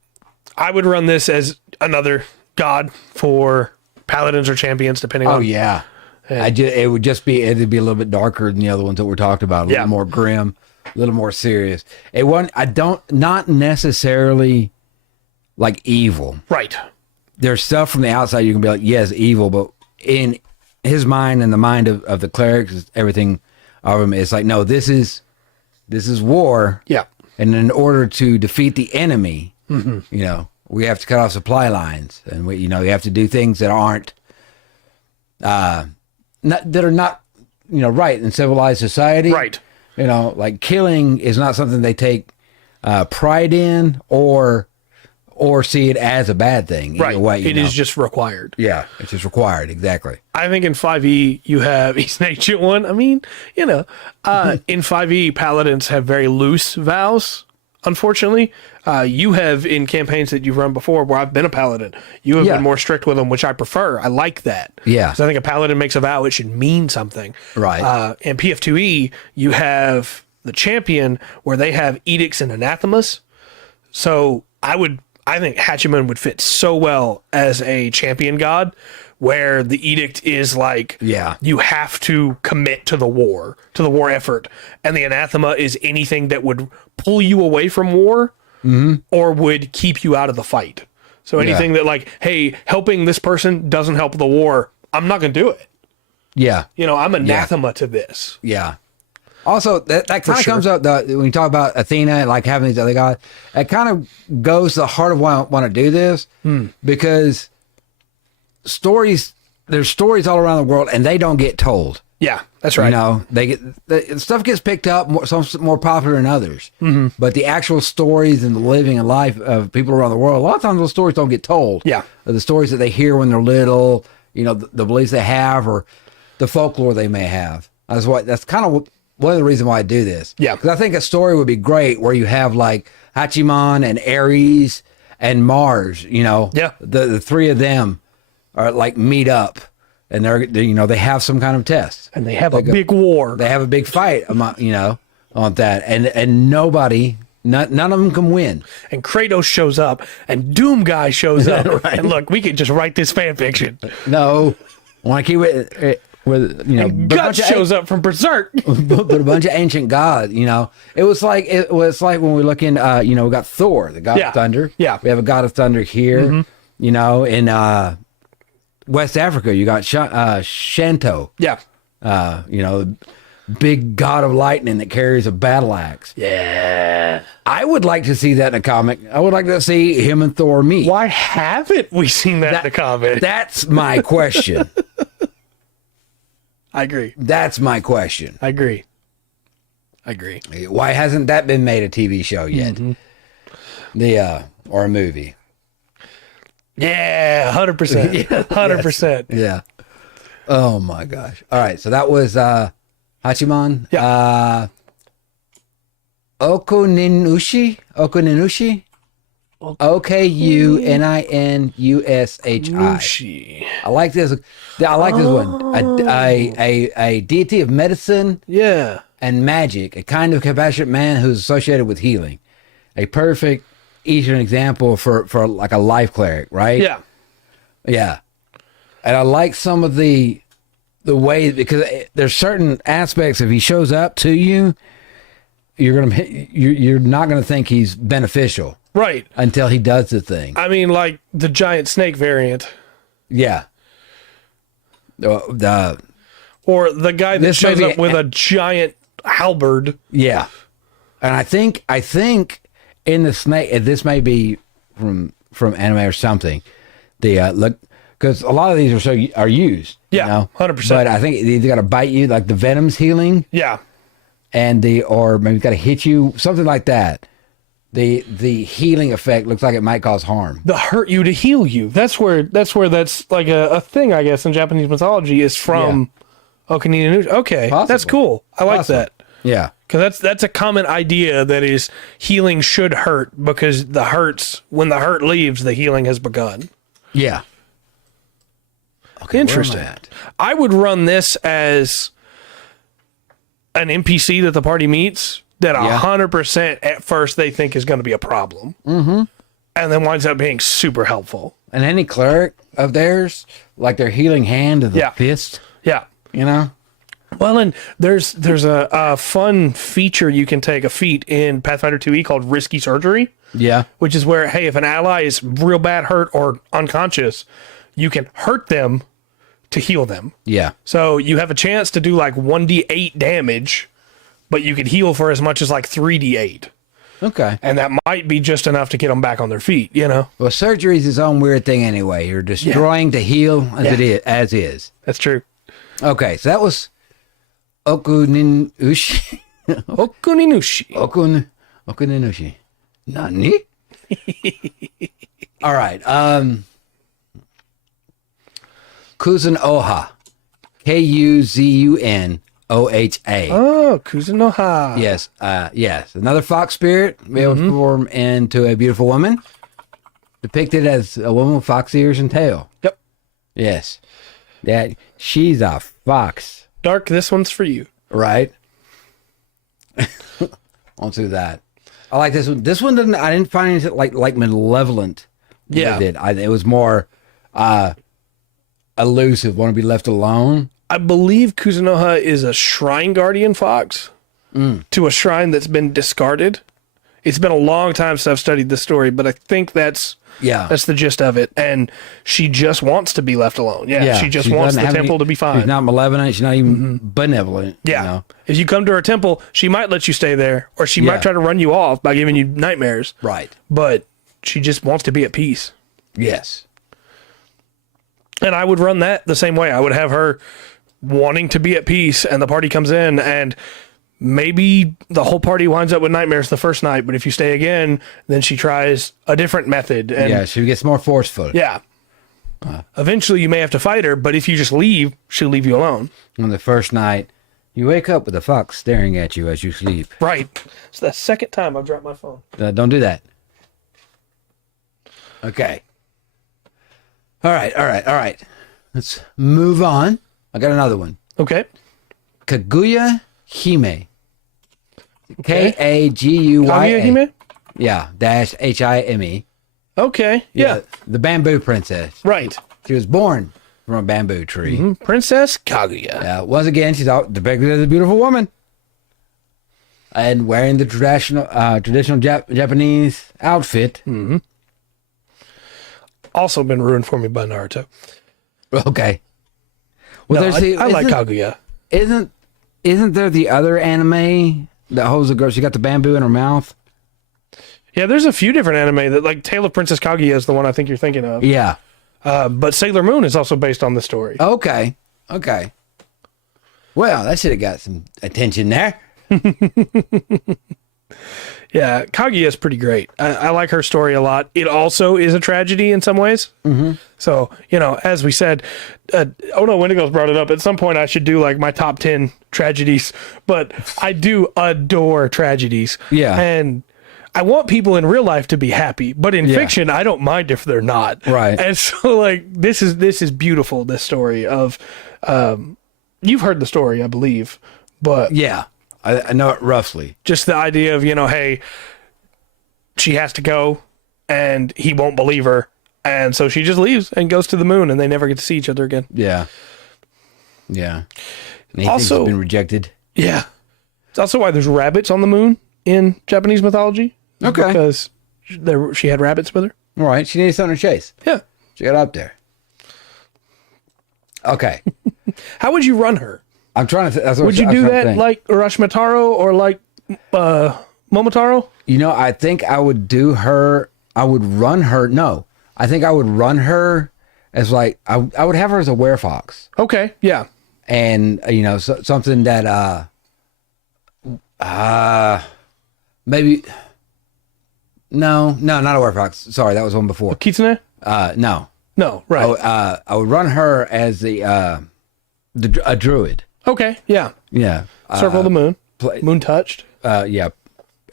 I would run this as another god for paladins or champions, depending on. Oh, yeah. It'd be a little bit darker than the other ones that we talked about. A little more grim, a little more serious. Not necessarily like evil. Right. There's stuff from the outside you can be like, yes, evil, but in his mind and the mind of the clerics, everything of him, it's like, no, this is war. Yeah. And in order to defeat the enemy, we have to cut off supply lines, and we have to do things that aren't not right in civilized society. Right. Like killing is not something they take pride in or see it as a bad thing. Right. Either way, it is just required. Yeah, it's just required. Exactly. I think in 5e you have he's an ancient one. I mean, in 5e paladins have very loose vows. Unfortunately, you have in campaigns that you've run before where I've been a paladin, you have been more strict with them, which I prefer. I like that. Yeah. So I think a paladin makes a vow, it should mean something. Right. In PF2E, you have the champion where they have edicts and anathemas. So I think Hachiman would fit so well as a champion god, where the edict is like, you have to commit to the war effort. And the anathema is anything that would pull you away from war or would keep you out of the fight. So anything that like, hey, helping this person doesn't help the war, I'm not going to do it. Yeah. I'm anathema to this. Yeah. Also, that kind of comes up when you talk about Athena and like having these other gods. It kind of goes to the heart of why I want to do this because there's stories all around the world and they don't get told. Yeah, that's right. You know, the stuff gets picked up, some more popular than others. Mm-hmm. But the actual stories and the living and life of people around the world, a lot of times those stories don't get told. Yeah. The stories that they hear when they're little, you know, the beliefs they have or the folklore they may have. That's kind of one of the reasons why I do this. Yeah. Because I think a story would be great where you have like Hachiman and Ares and Mars, you know. Yeah. The three of them are like meet up. And they have some kind of test, And they have a big war. They have a big fight, you know, on that, and none of them can win. And Kratos shows up, and Doom Guy shows up. Right. And look, we could just write this fan fiction. No, I want to keep it with you know. And Guts shows up from Berserk. But a bunch of ancient gods, you know. It was like when we look in, you know, we got Thor, the god of thunder. Yeah, we have a god of thunder here, you know, in West Africa, you got Shanto. Yeah. You know, big god of lightning that carries a battle axe. Yeah. I would like to see that in a comic. I would like to see him and Thor meet. Why haven't we seen that in the comic? That's my question. I agree. That's my question. I agree. Why hasn't that been made a TV show yet? Or a movie? Yeah, 100%. 100%. Yeah. Oh my gosh. All right. So that was Hachiman. Yeah. Okuninushi. Okuninushi. I like this. I like this one. A deity of medicine. Yeah. And magic. A kind of compassionate man who's associated with healing. A perfect Eastern example for like a life cleric, right? Yeah. Yeah. And I like some of the way, because there's certain aspects, if he shows up to you, you're not gonna think he's beneficial, right, until he does the thing. I mean, like the giant snake variant. Yeah. Or the guy that shows up with a giant halberd. Yeah. And I think in the snake, this may be from anime or something. Look, because a lot of these are used. Yeah, you know? 100%. But I think they either got to bite you, like the venom's healing. Yeah. And or maybe got to hit you, something like that. The healing effect looks like it might cause harm. The hurt you to heal you. That's where that's like a thing, I guess, in Japanese mythology is from Okuninushi. Okay, possible. That's cool. I like that. Yeah. Because that's a common idea, that is healing should hurt, because when the hurt leaves, the healing has begun. Yeah. Okay, interesting. I would run this as an NPC that the party meets that 100% at first they think is going to be a problem. Mm-hmm. And then winds up being super helpful. And any cleric of theirs, like their healing hand of the fist. Yeah. You know? Well, and there's a fun feature you can take, a feat in Pathfinder 2e called Risky Surgery. Yeah. Which is where, hey, if an ally is real bad hurt or unconscious, you can hurt them to heal them. Yeah. So you have a chance to do like 1d8 damage, but you could heal for as much as like 3d8. Okay. And that might be just enough to get them back on their feet, you know? Well, surgery is its own weird thing anyway. You're destroying to heal as is. That's true. Okay, so that was Okuninushi. Okuninushi. Nani? All right. Kuzunoha. Kuzunoha. Oh, Kuzunoha. Yes. Yes. Another fox spirit be able to form into a beautiful woman, depicted as a woman with fox ears and tail. Yep. Yes. That she's a fox. Dark, this one's for you. Right. I'll do that. I like this one. This one didn't. I didn't find it like malevolent. Yeah. It was more elusive. Want to be left alone. I believe Kuzunoha is a shrine guardian fox to a shrine that's been discarded. It's been a long time since I've studied this story, but I think that's the gist of it. And she just wants to be left alone. Yeah. She just wants the temple to be fine. She's not malevolent. She's not even benevolent. Yeah. You know? If you come to her temple, she might let you stay there, or she might try to run you off by giving you nightmares. Right. But she just wants to be at peace. Yes. And I would run that the same way. I would have her wanting to be at peace, and the party comes in, and maybe the whole party winds up with nightmares the first night, but if you stay again, then she tries a different method. And yeah, she gets more forceful. yeah. Eventually, you may have to fight her, but if you just leave, she'll leave you alone. On the first night, you wake up with a fox staring at you as you sleep. Right. It's the second time I've dropped my phone. Don't do that. Okay. All right. Let's move on. I got another one. Okay. Kaguya Hime. Okay. Kaguya. Kaguya Hime? Yeah, dash Hime. Okay. Yeah. The bamboo princess. Right. She was born from a bamboo tree. Mm-hmm. Princess Kaguya. Once again, she's depicted as a beautiful woman. And wearing the traditional Japanese outfit. Mm-hmm. Also been ruined for me by Naruto. Okay. Well, No, I like Kaguya. Isn't there the other anime that holds the girl? She got the bamboo in her mouth. Yeah, there's a few different anime that, like, Tale of Princess Kaguya is the one I think you're thinking of. Yeah. But Sailor Moon is also based on the story. Okay. Well, that should have got some attention there. Yeah, Kaguya is pretty great. I like her story a lot. It also is a tragedy in some ways. Mm-hmm. So, as we said, Wendigos brought it up. At some point, I should do like my top 10 tragedies, but I do adore tragedies. Yeah. And I want people in real life to be happy, but in fiction, I don't mind if they're not. Right. And so, like, this is beautiful, this story of, you've heard the story, I believe, but Yeah. I know it roughly. just the idea of, hey, she has to go and he won't believe her. And so she just leaves and goes to the moon and they never get to see each other again. Yeah. And he Also- thinks he's been rejected. Yeah. It's also why there's rabbits on the moon in Japanese mythology. Okay. Because she had rabbits with her. All right. She needed something to chase. Yeah. She got up there. Okay. How would you run her? I'm trying to. Would you do that like Urashmitaro or like Momotaro? I think I would do her. I would run her. No, I think I would run her as like I would have her as a werefox, Okay. Yeah. and something that maybe no, not a werefox. Sorry, that was one before. Kitsune? No, No. Right. I would run her as a druid. Okay. Yeah. Yeah, Circle the moon. play- Moon touched. yeah,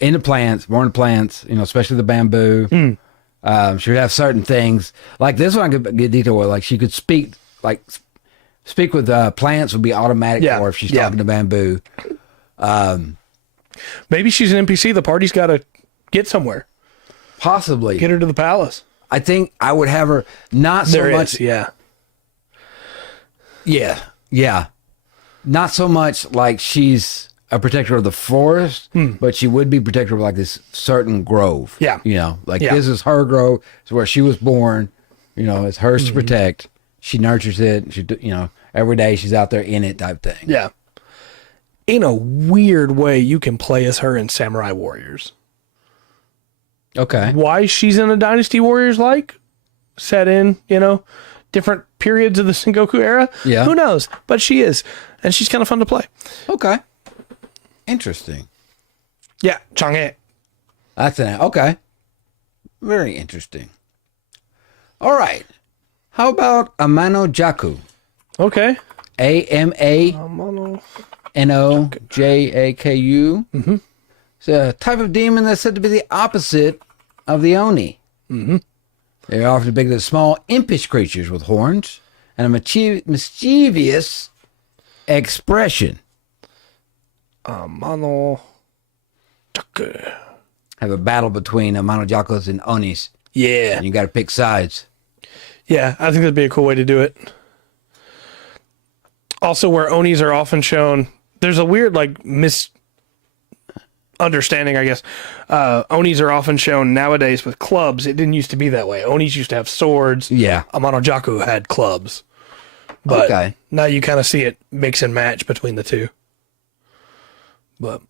into plants, born plants, especially the bamboo. She would have certain things like this one. I could get detail with, like she could speak with plants would be automatic Yeah, for her if she's yeah. talking to bamboo. Maybe she's an NPC. The party's got to get somewhere. Possibly, Get her to the palace. I think I would have her not so much. Yeah. Yeah, not so much like she's a protector of the forest, but she would be protector of like this certain grove. Yeah. This is her grove. It's where she was born. It's hers to protect. She nurtures it. She, every day she's out there in it type thing. Yeah. In a weird way, you can play as her in Samurai Warriors. Okay. Why she's in a Dynasty Warriors like set in, different periods of the Sengoku era? Yeah. Who knows? But she is. And she's kind of fun to play. Okay. Interesting. Yeah. Chang'e. That's an okay. Very interesting. All right. How about Amano Jaku? Okay. AMANOJAKU. Mm-hmm. It's a type of demon that's said to be the opposite of the Oni. Mm-hmm. They're often depicted as small, impish creatures with horns and a mischievous expression. Amano Jaku. Have a battle between Amanojakus and Onis. Yeah. And you got to pick sides. Yeah, I think that'd be a cool way to do it. Also, where Onis are often shown, there's a weird, like, misunderstanding, I guess. Onis are often shown nowadays with clubs. It didn't used to be that way. Onis used to have swords. Yeah. Amanojaku had clubs. But Okay. now you kind of see it mix and match between the two. But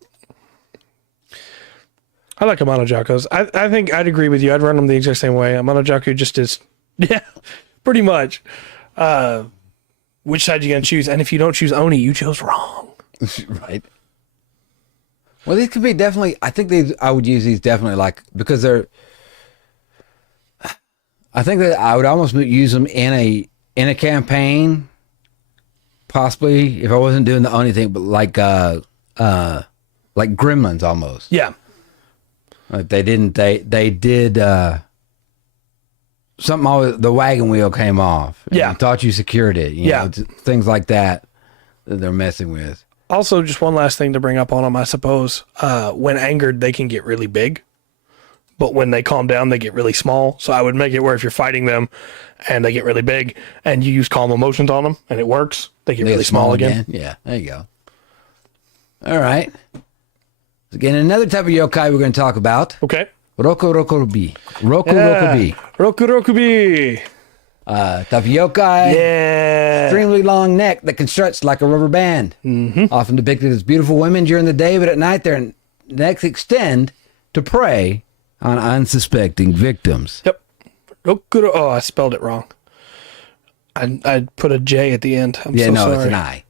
I like Amanojakus. I think I'd agree with you. I'd run them the exact same way. Amanojaku just is, yeah, pretty much. which side you gonna choose? And if you don't choose Oni, you chose wrong. Right. Well, these could be definitely. I think I would use these definitely because they're. I think that I would almost use them in a campaign, possibly if I wasn't doing the only thing, but like Gremlins almost. Yeah. Like they did something. Always, the wagon wheel came off. Yeah. And thought you secured it. You know, things like that they're messing with. Also, just one last thing to bring up on them, I suppose. When angered, they can get really big. But when they calm down, they get really small. So I would make it where if you're fighting them and they get really big and you use calm emotions on them and it works, they get really small again. Yeah, there you go. All right. Again, another type of yokai we're going to talk about. Okay. Roku Rokubi. Rokubi. Type of yokai. Yeah. Extremely long neck that can stretch like a rubber band. Mm-hmm. Often depicted as beautiful women during the day, but at night their necks extend to prey on unsuspecting victims. Yep. Oh, I spelled it wrong. I put a J at the end. I'm so sorry. It's an I.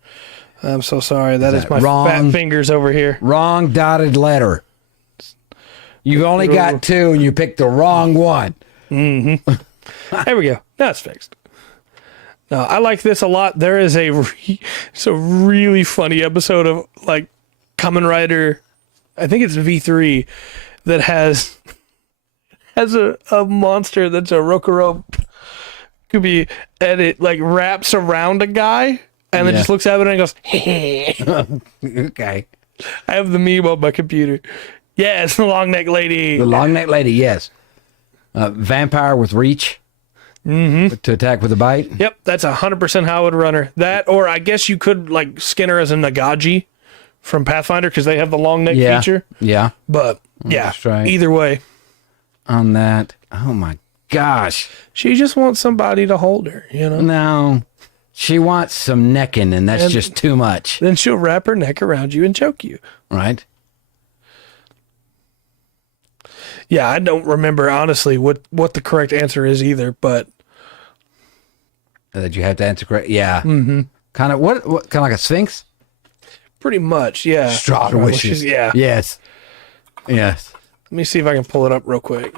I'm so sorry. That is my wrong? fat fingers over here. Wrong dotted letter. You've only got 2 and you picked the wrong one. Mm-hmm. There we go. Now it's fixed. No, I like this a lot. There is it's a really funny episode of like Kamen Rider, I think it's V3, that has a monster that's a Rokuro Kubi, and it like wraps around a guy and then just looks at it and goes, hey. Okay. I have the meme on my computer. Yes, the long neck lady. The long neck lady, yes. Vampire with reach. Mm-hmm. To attack with a bite. Yep, that's 100% how I would run her. That, or I guess you could like skin her as a Nagaji from Pathfinder because they have the long neck feature. Yeah. But either way. On that, oh my gosh. She just wants somebody to hold her, you know? No. She wants some necking, and that's just too much. Then she'll wrap her neck around you and choke you. Right. Yeah, I don't remember, honestly, what the correct answer is either, but... That you have to answer correct? Yeah. Mm-hmm. Kind of, what kind of like a sphinx? Pretty much, yeah. Straw wishes. Yeah. Yes. Yes. Let me see if I can pull it up real quick.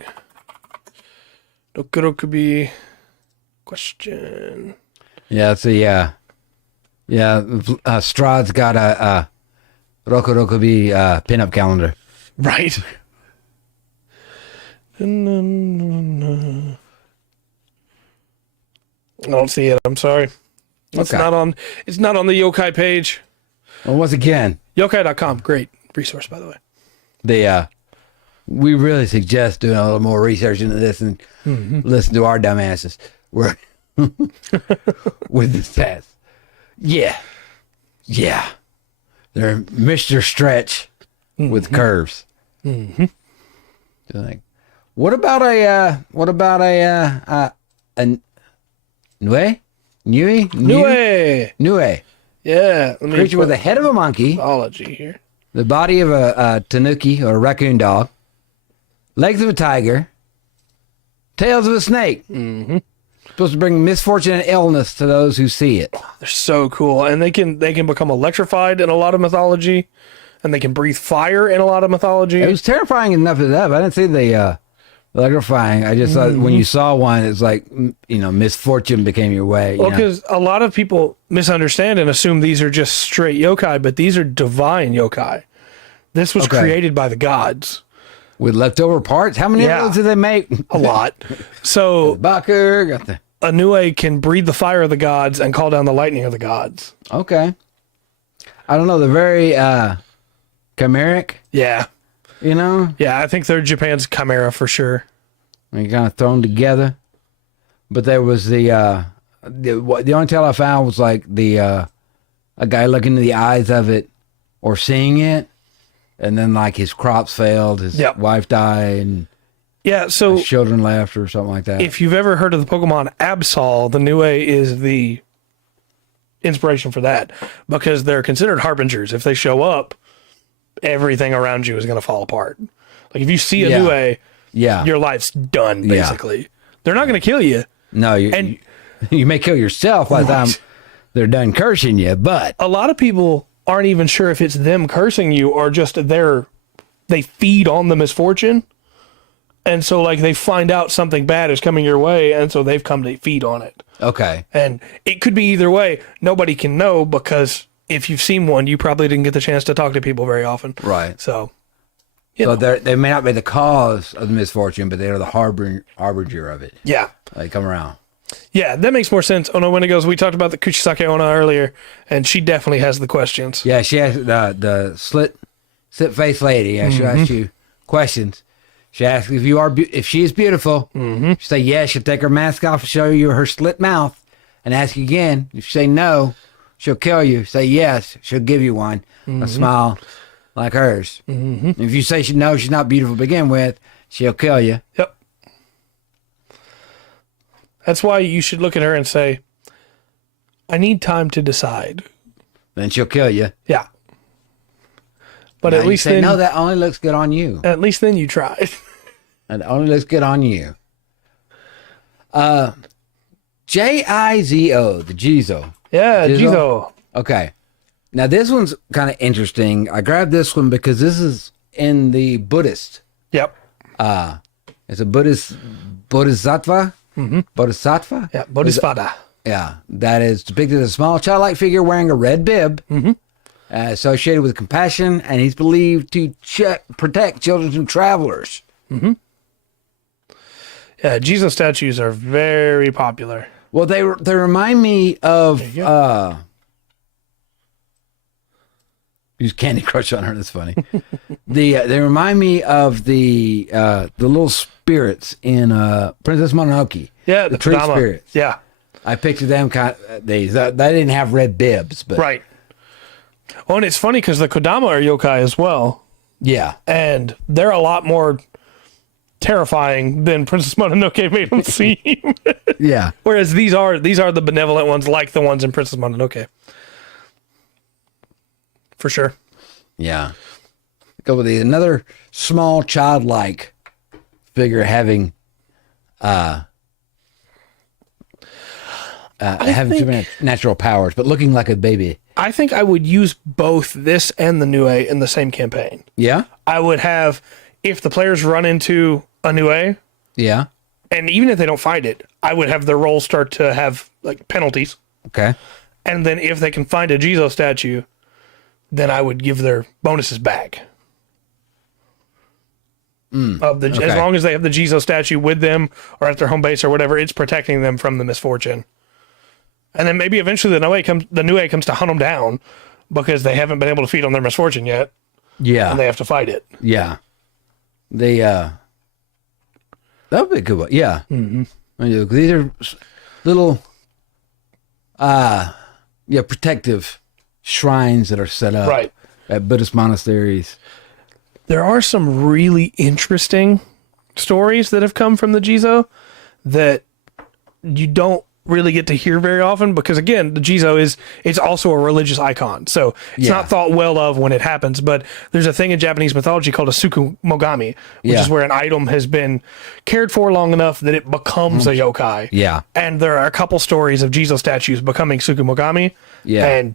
Dokurokubi question. Yeah, so yeah. Strahd's got a Rokurokubi pinup calendar. Right. I don't see it. I'm sorry. It's not on the yokai page. Well, once again, yokai.com, great resource, by the way. We really suggest doing a little more research into this and listen to our dumbasses. We're with the stats. Yeah. They're Mr. Stretch with curves. Mm-hmm. Like, what about a Nue? Yeah. Creature with the head of a monkey. Mythology here. The body of a tanuki or a raccoon dog. Legs of a tiger. Tails of a snake. Mm-hmm. Supposed to bring misfortune and illness to those who see it. They're so cool. And they can become electrified in a lot of mythology. And they can breathe fire in a lot of mythology. It was terrifying enough of that, but I didn't see the electrifying. I just thought when you saw one, it's like, misfortune became your way. Well, because a lot of people misunderstand and assume these are just straight yokai, but these are divine yokai. This was created by the gods. With leftover parts? How many of those did they make? A lot. So, Bakur got the... Anue can breathe the fire of the gods and call down the lightning of the gods. Okay. I don't know. They're very chimeric. Yeah. Yeah, I think they're Japan's chimera for sure. They kind of thrown together. But there was the only tell I found was like a guy looking into the eyes of it or seeing it, and then like his crops failed, his wife died, and so his children left or something like that. If you've ever heard of the Pokemon Absol, the Nue is the inspiration for that because they're considered harbingers. If they show up, everything around you is going to fall apart. Like if you see a Nue, your life's done, basically. They're not going to kill you. No, you may kill yourself by the time they're done cursing you, but a lot of people aren't even sure if it's them cursing you or just they feed on the misfortune. And so, like, they find out something bad is coming your way, and so they've come to feed on it. okay. And it could be either way. Nobody can know because if you've seen one, you probably didn't get the chance to talk to people very often. Right. So, They may not be the cause of the misfortune, but they are the harbinger of it. yeah. They come around. Yeah, that makes more sense. Ono Wendigos, we talked about the Kuchisake Ona earlier, and she definitely has the questions. Yeah, she has the slit-faced lady. Yeah, she'll ask you questions. She asks if she is beautiful. Mm-hmm. She say yes. She'll take her mask off and show you her slit mouth, and ask you again. If you say no, she'll kill you. Say yes, she'll give you one. A smile like hers. Mm-hmm. If you say no, she's not beautiful to begin with, she'll kill you. Yep. That's why you should look at her and say, I need time to decide. Then she'll kill you. Yeah. But Now at least say, then... no, that only looks good on you. At least then you tried. It only looks good on you. Jizo, the Jizo. Yeah, Jizo. Okay. Now this one's kind of interesting. I grabbed this one because this is in the Buddhist. Yep. It's a Bodhisattva. Mm-hmm. Bodhisattva? Yeah, Bodhisattva. Yeah. That is depicted as a small childlike figure wearing a red bib. Mm-hmm. Associated with compassion, and he's believed to protect children and travelers. Mm-hmm. Yeah, Jesus statues are very popular. Well, they remind me of use Candy Crush on her. That's funny. They remind me of the little spirits in Princess Mononoke. Yeah, the tree spirits. Yeah, I pictured them kind of these. They didn't have red bibs, but right. Oh, and it's funny because the Kodama are yokai as well. Yeah. And they're a lot more terrifying than Princess Mononoke made them seem. Yeah. Whereas these are the benevolent ones, like the ones in Princess Mononoke. For sure. Yeah. Go with another small childlike figure having supernatural powers, but looking like a baby. I think I would use both this and the Nue in the same campaign. Yeah? I would have, if the players run into a Nue, yeah, and even if they don't find it, I would have their rolls start to have like penalties. Okay. And then if they can find a Jizo statue, then I would give their bonuses back. Okay. As long as they have the Jizo statue with them or at their home base or whatever, it's protecting them from the misfortune. And then maybe eventually the Nue comes to hunt them down because they haven't been able to feed on their misfortune yet. Yeah. And they have to fight it. Yeah. That would be a good one. Yeah. Mm-hmm. These are little, protective shrines that are set up right at Buddhist monasteries. There are some really interesting stories that have come from the Jizo that you don't really get to hear very often because, again, the Jizo it's also a religious icon. So it's not thought well of when it happens, but there's a thing in Japanese mythology called a Tsukumogami, which is where an item has been cared for long enough that it becomes a yokai. Yeah. And there are a couple stories of Jizo statues becoming Tsukumogami. Yeah. And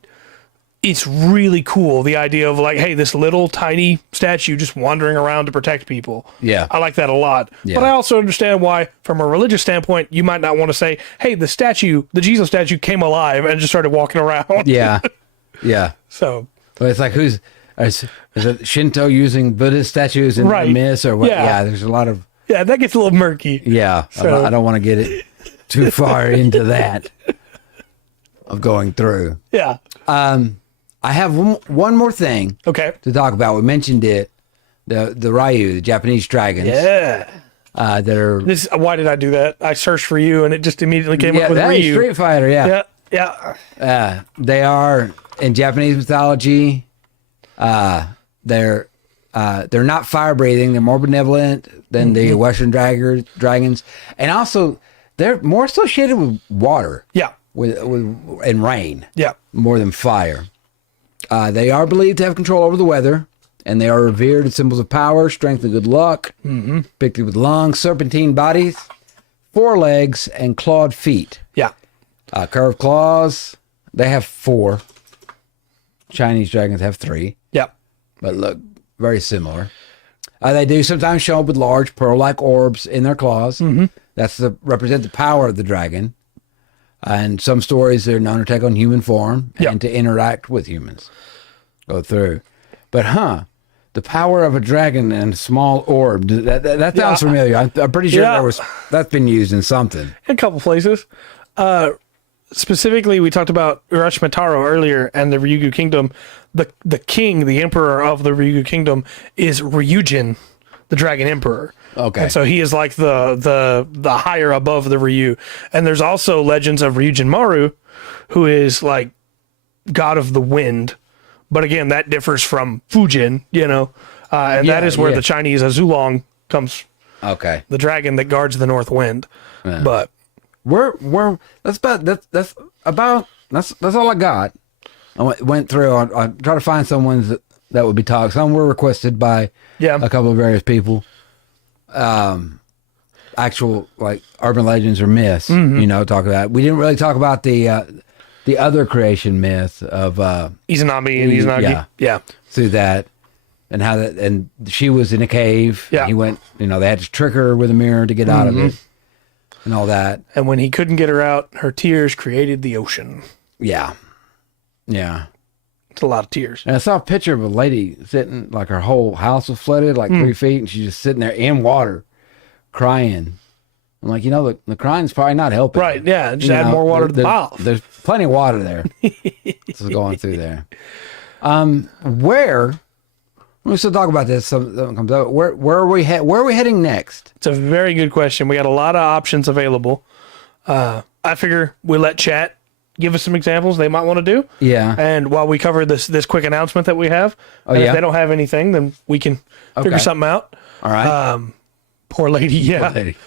it's really cool, the idea of like, hey, this little tiny statue just wandering around to protect people. Yeah. I like that a lot. Yeah. But I also understand why, from a religious standpoint, you might not want to say, hey, the Jizo statue came alive and just started walking around. Yeah. Yeah. So. But it's like, is it Shinto using Buddhist statues in the myths or what? Yeah, there's a lot of. Yeah, that gets a little murky. Yeah. So. I don't want to get it too far into that of going through. Yeah. I have one more thing to talk about. We mentioned it, the Ryu, the Japanese dragons. Yeah. That are... Why did I do that? I searched for you, and it just immediately came up with Ryu. Street Fighter, yeah. Yeah. They are, in Japanese mythology, they're not fire-breathing. They're more benevolent than the Western dragons. And also, they're more associated with water. Yeah. And rain. Yeah. More than fire. They are believed to have control over the weather, and they are revered as symbols of power, strength, and good luck. Mm-hmm. Depicted with long serpentine bodies, 4 legs, and clawed feet. Yeah. Curved claws, they have 4. Chinese dragons have 3. Yep. But look very similar. They do sometimes show up with large pearl-like orbs in their claws. Mm-hmm. That's to represent the power of the dragon. And some stories they're known to take on human form and to interact with humans. Go through. But the power of a dragon and a small orb, that sounds familiar. I'm pretty sure that's been used in something. A couple places. Specifically, we talked about Urashmitaro earlier and the Ryugu Kingdom. The king, the emperor of the Ryugu Kingdom, is Ryujin, the Dragon Emperor. Okay. And so he is like the higher above the Ryu. And there's also legends of Ryujin Maru, who is like god of the wind. But again, that differs from Fujin, and that is where the Chinese Azulong comes. Okay. The dragon that guards the north wind. Yeah. But that's all I got. I went through. I tried to find someone that would be talked. Some were requested by a couple of various people. Actual like urban legends or myths. Talk about. We didn't really talk about the other creation myth of Izanami and Izanagi. Yeah. Through that, and how that, and she was in a cave. Yeah. He went. They had to trick her with a mirror to get out of it, and all that. And when he couldn't get her out, her tears created the ocean. Yeah. Yeah. It's a lot of tears. And I saw a picture of a lady sitting, like her whole house was flooded, like 3 feet, and she's just sitting there in water, crying. I'm like, the crying's probably not helping. Right, yeah. Just add more water to the pile. There's plenty of water there. This is going through there. We'll still talk about this. Something comes up. Where are we heading next? It's a very good question. We got a lot of options available. I figure we let chat give us some examples they might want to do. Yeah. And while we cover this quick announcement that we have, if they don't have anything, then we can figure something out. All right. Poor lady. Yeah. Poor lady.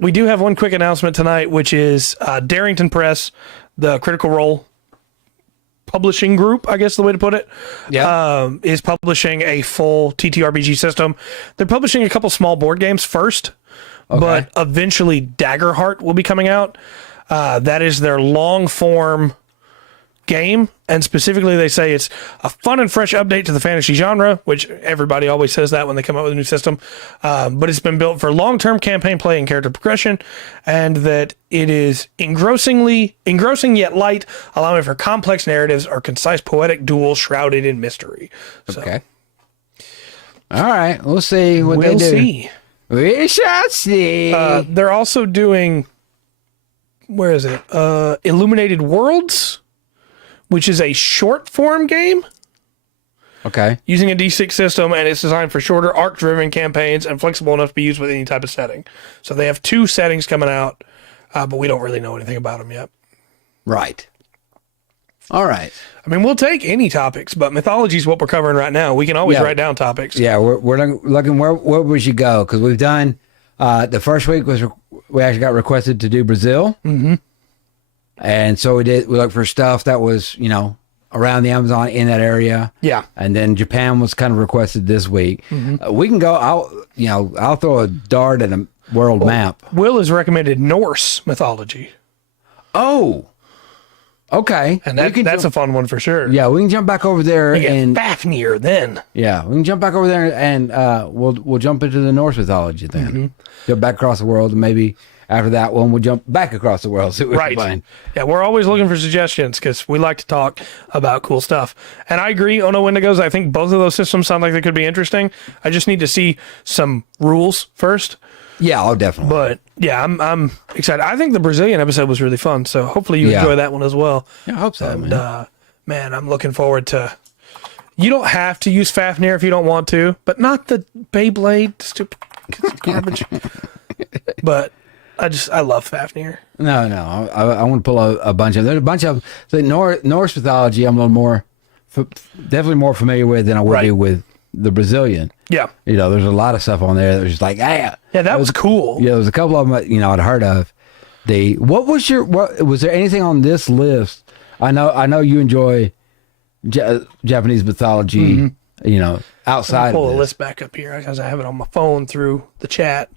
We do have one quick announcement tonight, which is Darrington Press, the Critical Role publishing group, I guess the way to put it, is publishing a full TTRPG system. They're publishing a couple small board games first, but eventually Daggerheart will be coming out. That is their long form game, and specifically they say it's a fun and fresh update to the fantasy genre, which everybody always says that when they come up with a new system, but it's been built for long-term campaign play and character progression, and that it is engrossing yet light, allowing for complex narratives or concise poetic duels shrouded in mystery. Okay. All right, we'll see what they do. We shall see. They're also doing, where is it? Illuminated Worlds, which is a short form game. Okay. Using a D6 system, and it's designed for shorter arc-driven campaigns and flexible enough to be used with any type of setting. So they have 2 settings coming out, but we don't really know anything about them yet. Right. All right. I mean, we'll take any topics, but mythology is what we're covering right now. We can always write down topics. Yeah, we're looking where we should go, because we've done the first week we actually got requested to do Brazil. Mm-hmm. And so we looked for stuff that was, around the Amazon in that area. Yeah. And then Japan was kind of requested this week. Mm-hmm. We can go, I'll throw a dart at a world map. Will has recommended Norse mythology. Oh, okay. And that's a fun one for sure. Yeah, we can jump back over there and Fafnir then. Yeah, we can jump back over there and we'll jump into the Norse mythology then. Mm-hmm. Jump back across the world, and maybe after that one, we'll jump back across the world. See what we can find. Yeah, we're always looking for suggestions because we like to talk about cool stuff. And I agree, Ono Wendigos, I think both of those systems sound like they could be interesting. I just need to see some rules first. Yeah, definitely. But yeah, I'm excited. I think the Brazilian episode was really fun, so hopefully you enjoy that one as well. Yeah, I hope so, and, man, I'm looking forward to... You don't have to use Fafnir if you don't want to, but not the Beyblade, stupid garbage. But... I love Fafnir. No, I want to pull a bunch of. There's a bunch of the Norse mythology. I'm a little more, definitely more familiar with than I would be with the Brazilian. Yeah, there's a lot of stuff on there that was just like, yeah, that was cool. Yeah, there was a couple of them I'd heard of. What was there anything on this list? I know you enjoy Japanese mythology. Mm-hmm. Outside. Pull the list back up here because I have it on my phone through the chat.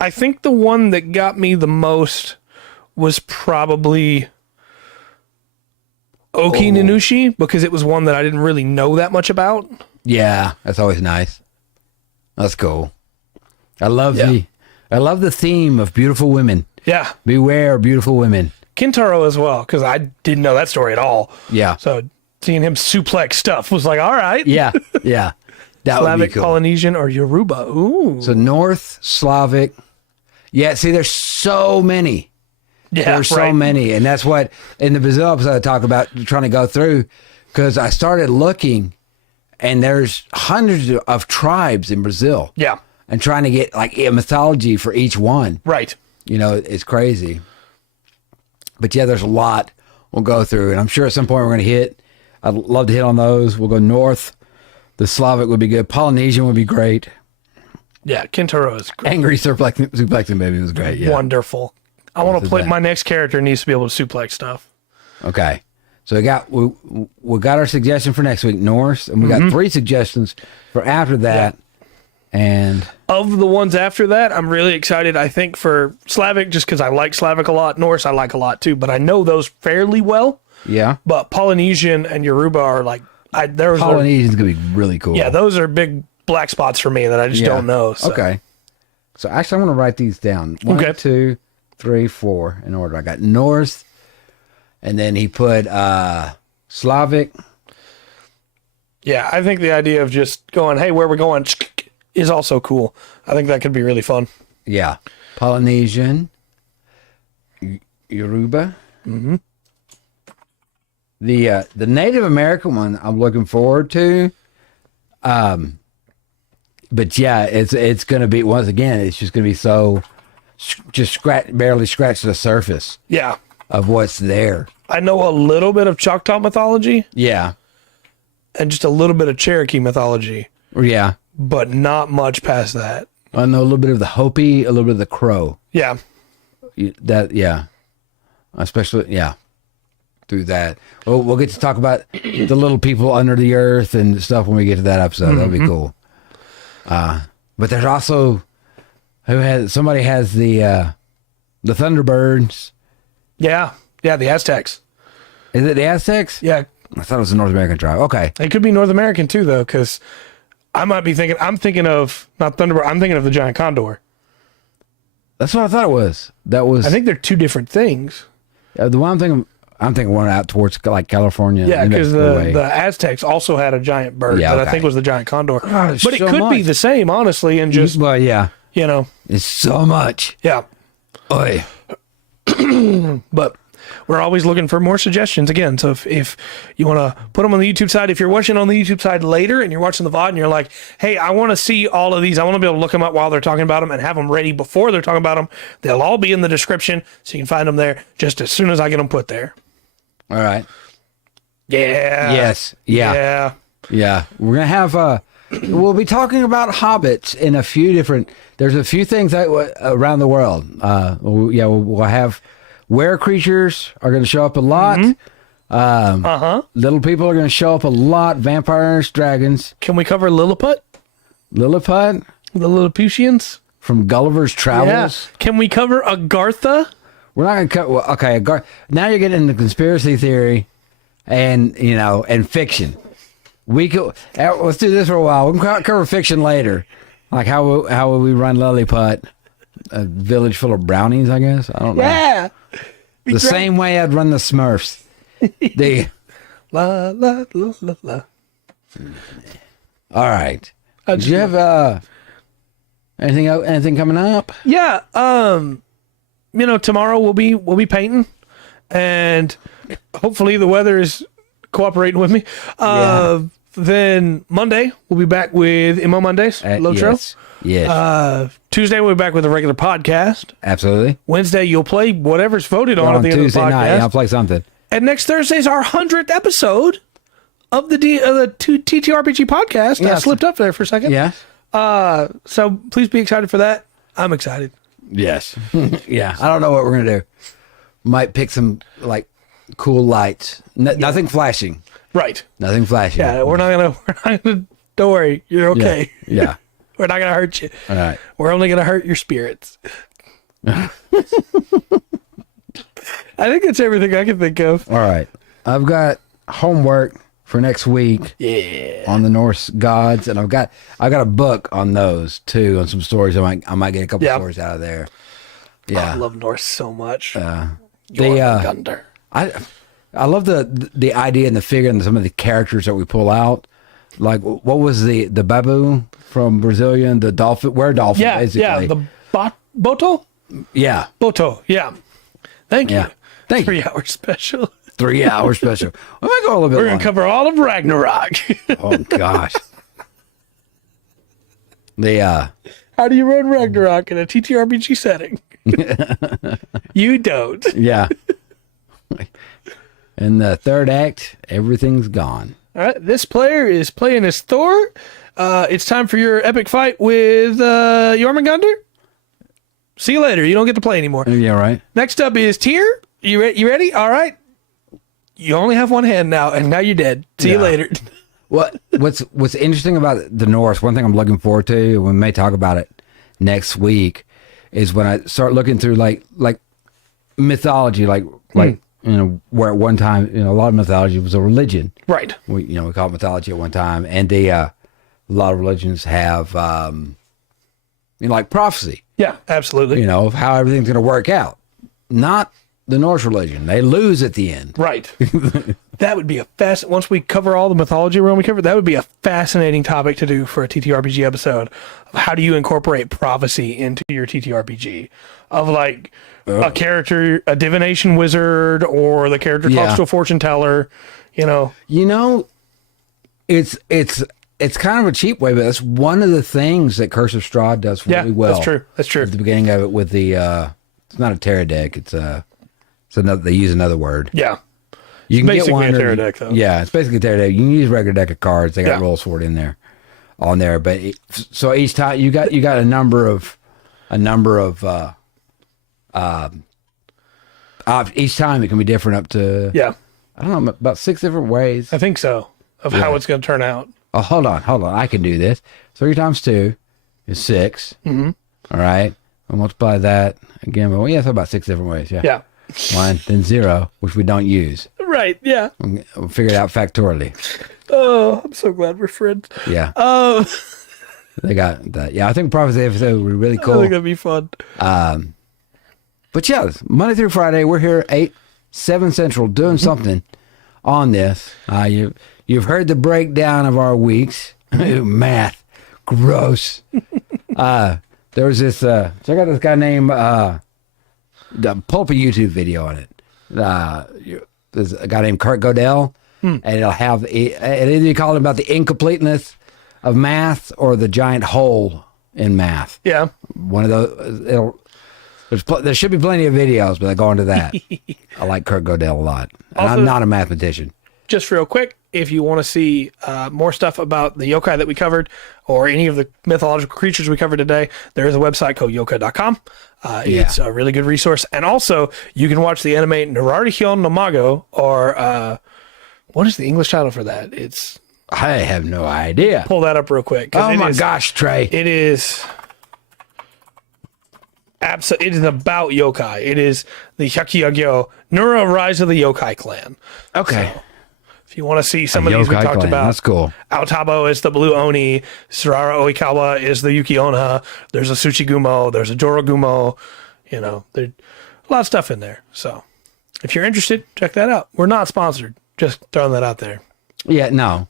I think the one that got me the most was probably Oki Nanushi, because it was one that I didn't really know that much about. Yeah, that's always nice. That's cool. I love the theme of beautiful women. Yeah. Beware beautiful women. Kintaro as well, because I didn't know that story at all. Yeah. So seeing him suplex stuff was like, all right. Yeah. Yeah. That would be Slavic, cool. Polynesian, or Yoruba. Ooh. So North, Slavic. Yeah, see, there's so many. Yeah, There's so many. And that's what, in the Brazil episode, I talk about trying to go through, because I started looking, and there's hundreds of tribes in Brazil. Yeah. And trying to get, like, a mythology for each one. Right. You know, it's crazy. But, yeah, there's a lot we'll go through. And I'm sure at some point we're going to hit. I'd love to hit on those. We'll go North. The Slavic would be good. Polynesian would be great. Yeah, Kintaro is great. Angry suplexing baby was great. Yeah. Wonderful. I want to play. My next character needs to be able to suplex stuff. Okay. So we got our suggestion for next week, Norse, and we got 3 suggestions for after that. Yeah. And of the ones after that, I'm really excited. I think for Slavic, just because I like Slavic a lot. Norse, I like a lot too, but I know those fairly well. Yeah. But Polynesian and Yoruba are like Polynesian's gonna be really cool. Yeah, those are big black spots for me that I just don't know. So. Okay. So actually, I'm gonna write these down. 1, 2, 3, 4 in order. I got Norse, and then he put Slavic. Yeah, I think the idea of just going, hey, where are we going, is also cool. I think that could be really fun. Yeah. Polynesian, Yoruba. Mm-hmm. The Native American one I'm looking forward to. But yeah, it's going to be, once again, it's just going to be so barely scratch the surface. Yeah. Of what's there. I know a little bit of Choctaw mythology. Yeah. And just a little bit of Cherokee mythology. Yeah. But not much past that. I know a little bit of the Hopi, a little bit of the Crow. Yeah. Especially, through that. We'll get to talk about the little people under the earth and stuff when we get to that episode. That'll be cool. But there's also somebody has the Thunderbirds. Yeah. Yeah, the Aztecs. Is it the Aztecs? Yeah. I thought it was a North American tribe. Okay. It could be North American too, though, because I'm thinking of, not Thunderbird, I'm thinking of the giant condor. That's what I thought it was. I think they're 2 different things. The one I'm thinking one out towards like California. Yeah, because the Aztecs also had a giant bird that I think was the giant condor. God, but it could be the same, honestly, and just, well, yeah. You know. It's so much. Yeah. Oy. But we're always looking for more suggestions again. So if you want to put them on the YouTube side, if you're watching on the YouTube side later and you're watching the VOD and you're like, hey, I want to see all of these. I want to be able to look them up while they're talking about them and have them ready before they're talking about them. They'll all be in the description, so you can find them there just as soon as I get them put there. All right. Yeah. Yes. Yeah. Yeah. Yeah. We're going to have, we'll be talking about hobbits in there's a few things around the world. We'll have were creatures are going to show up a lot. Little people are going to show up a lot. Vampires, dragons. Can we cover Lilliput? Lilliput? The Lilliputians? From Gulliver's Travels? Yeah. Can we cover Agartha? We're not going to cover... Okay, now you're getting into conspiracy theory and fiction. Let's do this for a while. We can cover fiction later. Like how will we run Lilliput? A village full of brownies, I guess? I don't know. Yeah. The same way I'd run the Smurfs. La, la, la, la, la. All right. Do you have anything coming up? Yeah. Tomorrow we'll be painting, and hopefully the weather is cooperating with me. Then Monday we'll be back with Emo Mondays, Lotro. Yes. Tuesday we'll be back with a regular podcast. Absolutely. Wednesday you'll play whatever's voted on at the end Tuesday of the podcast. night, I'll play something. And next Thursday's our 100th episode of the TTRPG podcast. I slipped up there for a second. Yeah. So please be excited for that. I'm excited. Yes. Yeah. I don't know what we're gonna do. Might pick some like cool lights. Nothing flashing. Right. Nothing flashing. Yeah. We're not gonna. Don't worry. You're okay. Yeah. We're not gonna hurt you. All right. We're only gonna hurt your spirits. I think that's everything I can think of. All right. I've got homework for next week. Yeah. On the Norse gods, and I've got a book on those too, on some stories. I might get a couple stories out of there. Yeah, I love Norse so much. Gunder. I love the idea and the figure and some of the characters that we pull out. Like, what was the babu from Brazilian, the dolphin, dolphin, basically. Yeah, the Boto? Yeah. Boto, yeah. Thank you. Thank you. 3 hour special. 3 hour special. We might go a little bit We're going to cover all of Ragnarok. Oh, gosh. How do you run Ragnarok in a TTRPG setting? You don't. Yeah. In the third act, everything's gone. All right, this player is playing as Thor. It's time for your epic fight with Jormungandr. See you later. You don't get to play anymore. Yeah, right. Next up is Tyr. You ready? All right. You only have one hand now, and now you're dead. See you later. What's interesting about the Norse, one thing I'm looking forward to, and we may talk about it next week, is when I start looking through like mythology, like where at one time, a lot of mythology was a religion. Right. We call it mythology at one time, and a lot of religions have like prophecy. Yeah, absolutely. Of how everything's going to work out. Not the Norse religion. They lose at the end. Right. That would be once we cover all the mythology realm we covered, that would be a fascinating topic to do for a TTRPG episode. How do you incorporate prophecy into your TTRPG? Of like a character, a divination wizard, or the character talks to a fortune teller, It's kind of a cheap way, but that's one of the things that Curse of Strahd does really well. That's true. At the beginning of it with the, it's not a Terra deck, it's another, they use another word. Yeah. You can basically get one a Terra deck, though. Yeah, it's basically a Terra deck. You can use a regular deck of cards. They got rolls for it on there. But so each time you got a number of each time it can be different up to I don't know, about 6 different ways. I think so, of how it's going to turn out. Oh, hold on. I can do this. 3 times 2 is 6. Mm-hmm. All right. We'll multiply that again. Well, it's about 6 different ways. Yeah. Yeah. 1, then 0, which we don't use. Right. Yeah. We'll figure it out factorially. Oh, I'm so glad we're friends. Yeah. They got that. Yeah, I think Prophecy episode would be really cool. I think that'd be fun. But yeah, Monday through Friday, we're here 7 Central doing something on this. You've heard the breakdown of our weeks. Math. Gross. There was this, check out this guy named, pull up a YouTube video on it. There's a guy named Kurt Godel, and it'll have, either you call it about the incompleteness of math or the giant hole in math. Yeah. One of those, there should be plenty of videos, but I go into that. I like Kurt Godel a lot. And also, I'm not a mathematician. Just real quick, if you want to see more stuff about the yokai that we covered or any of the mythological creatures we covered today, there is a website called yokai.com. It's a really good resource. And also, you can watch the anime Nararihyon no Mago, or what is the English title for that? I have no idea. Pull that up real quick. Oh my gosh, Trey. It is... It is about yokai. It is the Hyakyagyo Nura Rise of the Yokai Clan. Okay. So, if you want to see some of these we talked about, that's cool. Aotabo is the Blue Oni. Sarara Oikawa is the Yuki Onna. There's a Tsuchigumo. There's a Jorogumo. There's a lot of stuff in there. So if you're interested, check that out. We're not sponsored. Just throwing that out there. Yeah, no.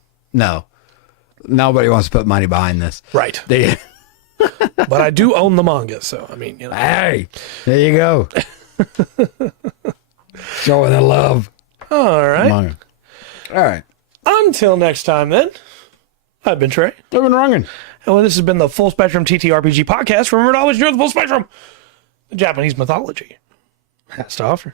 Nobody wants to put money behind this. Right. But I do own the manga, so I mean, Hey, there you go. Showing the love. All right. Manga. All right. Until next time, then. I've been Trey. I've been Rangan. And this has been the Full Spectrum TTRPG podcast. Remember to always enjoy the full spectrum. The Japanese mythology has to offer.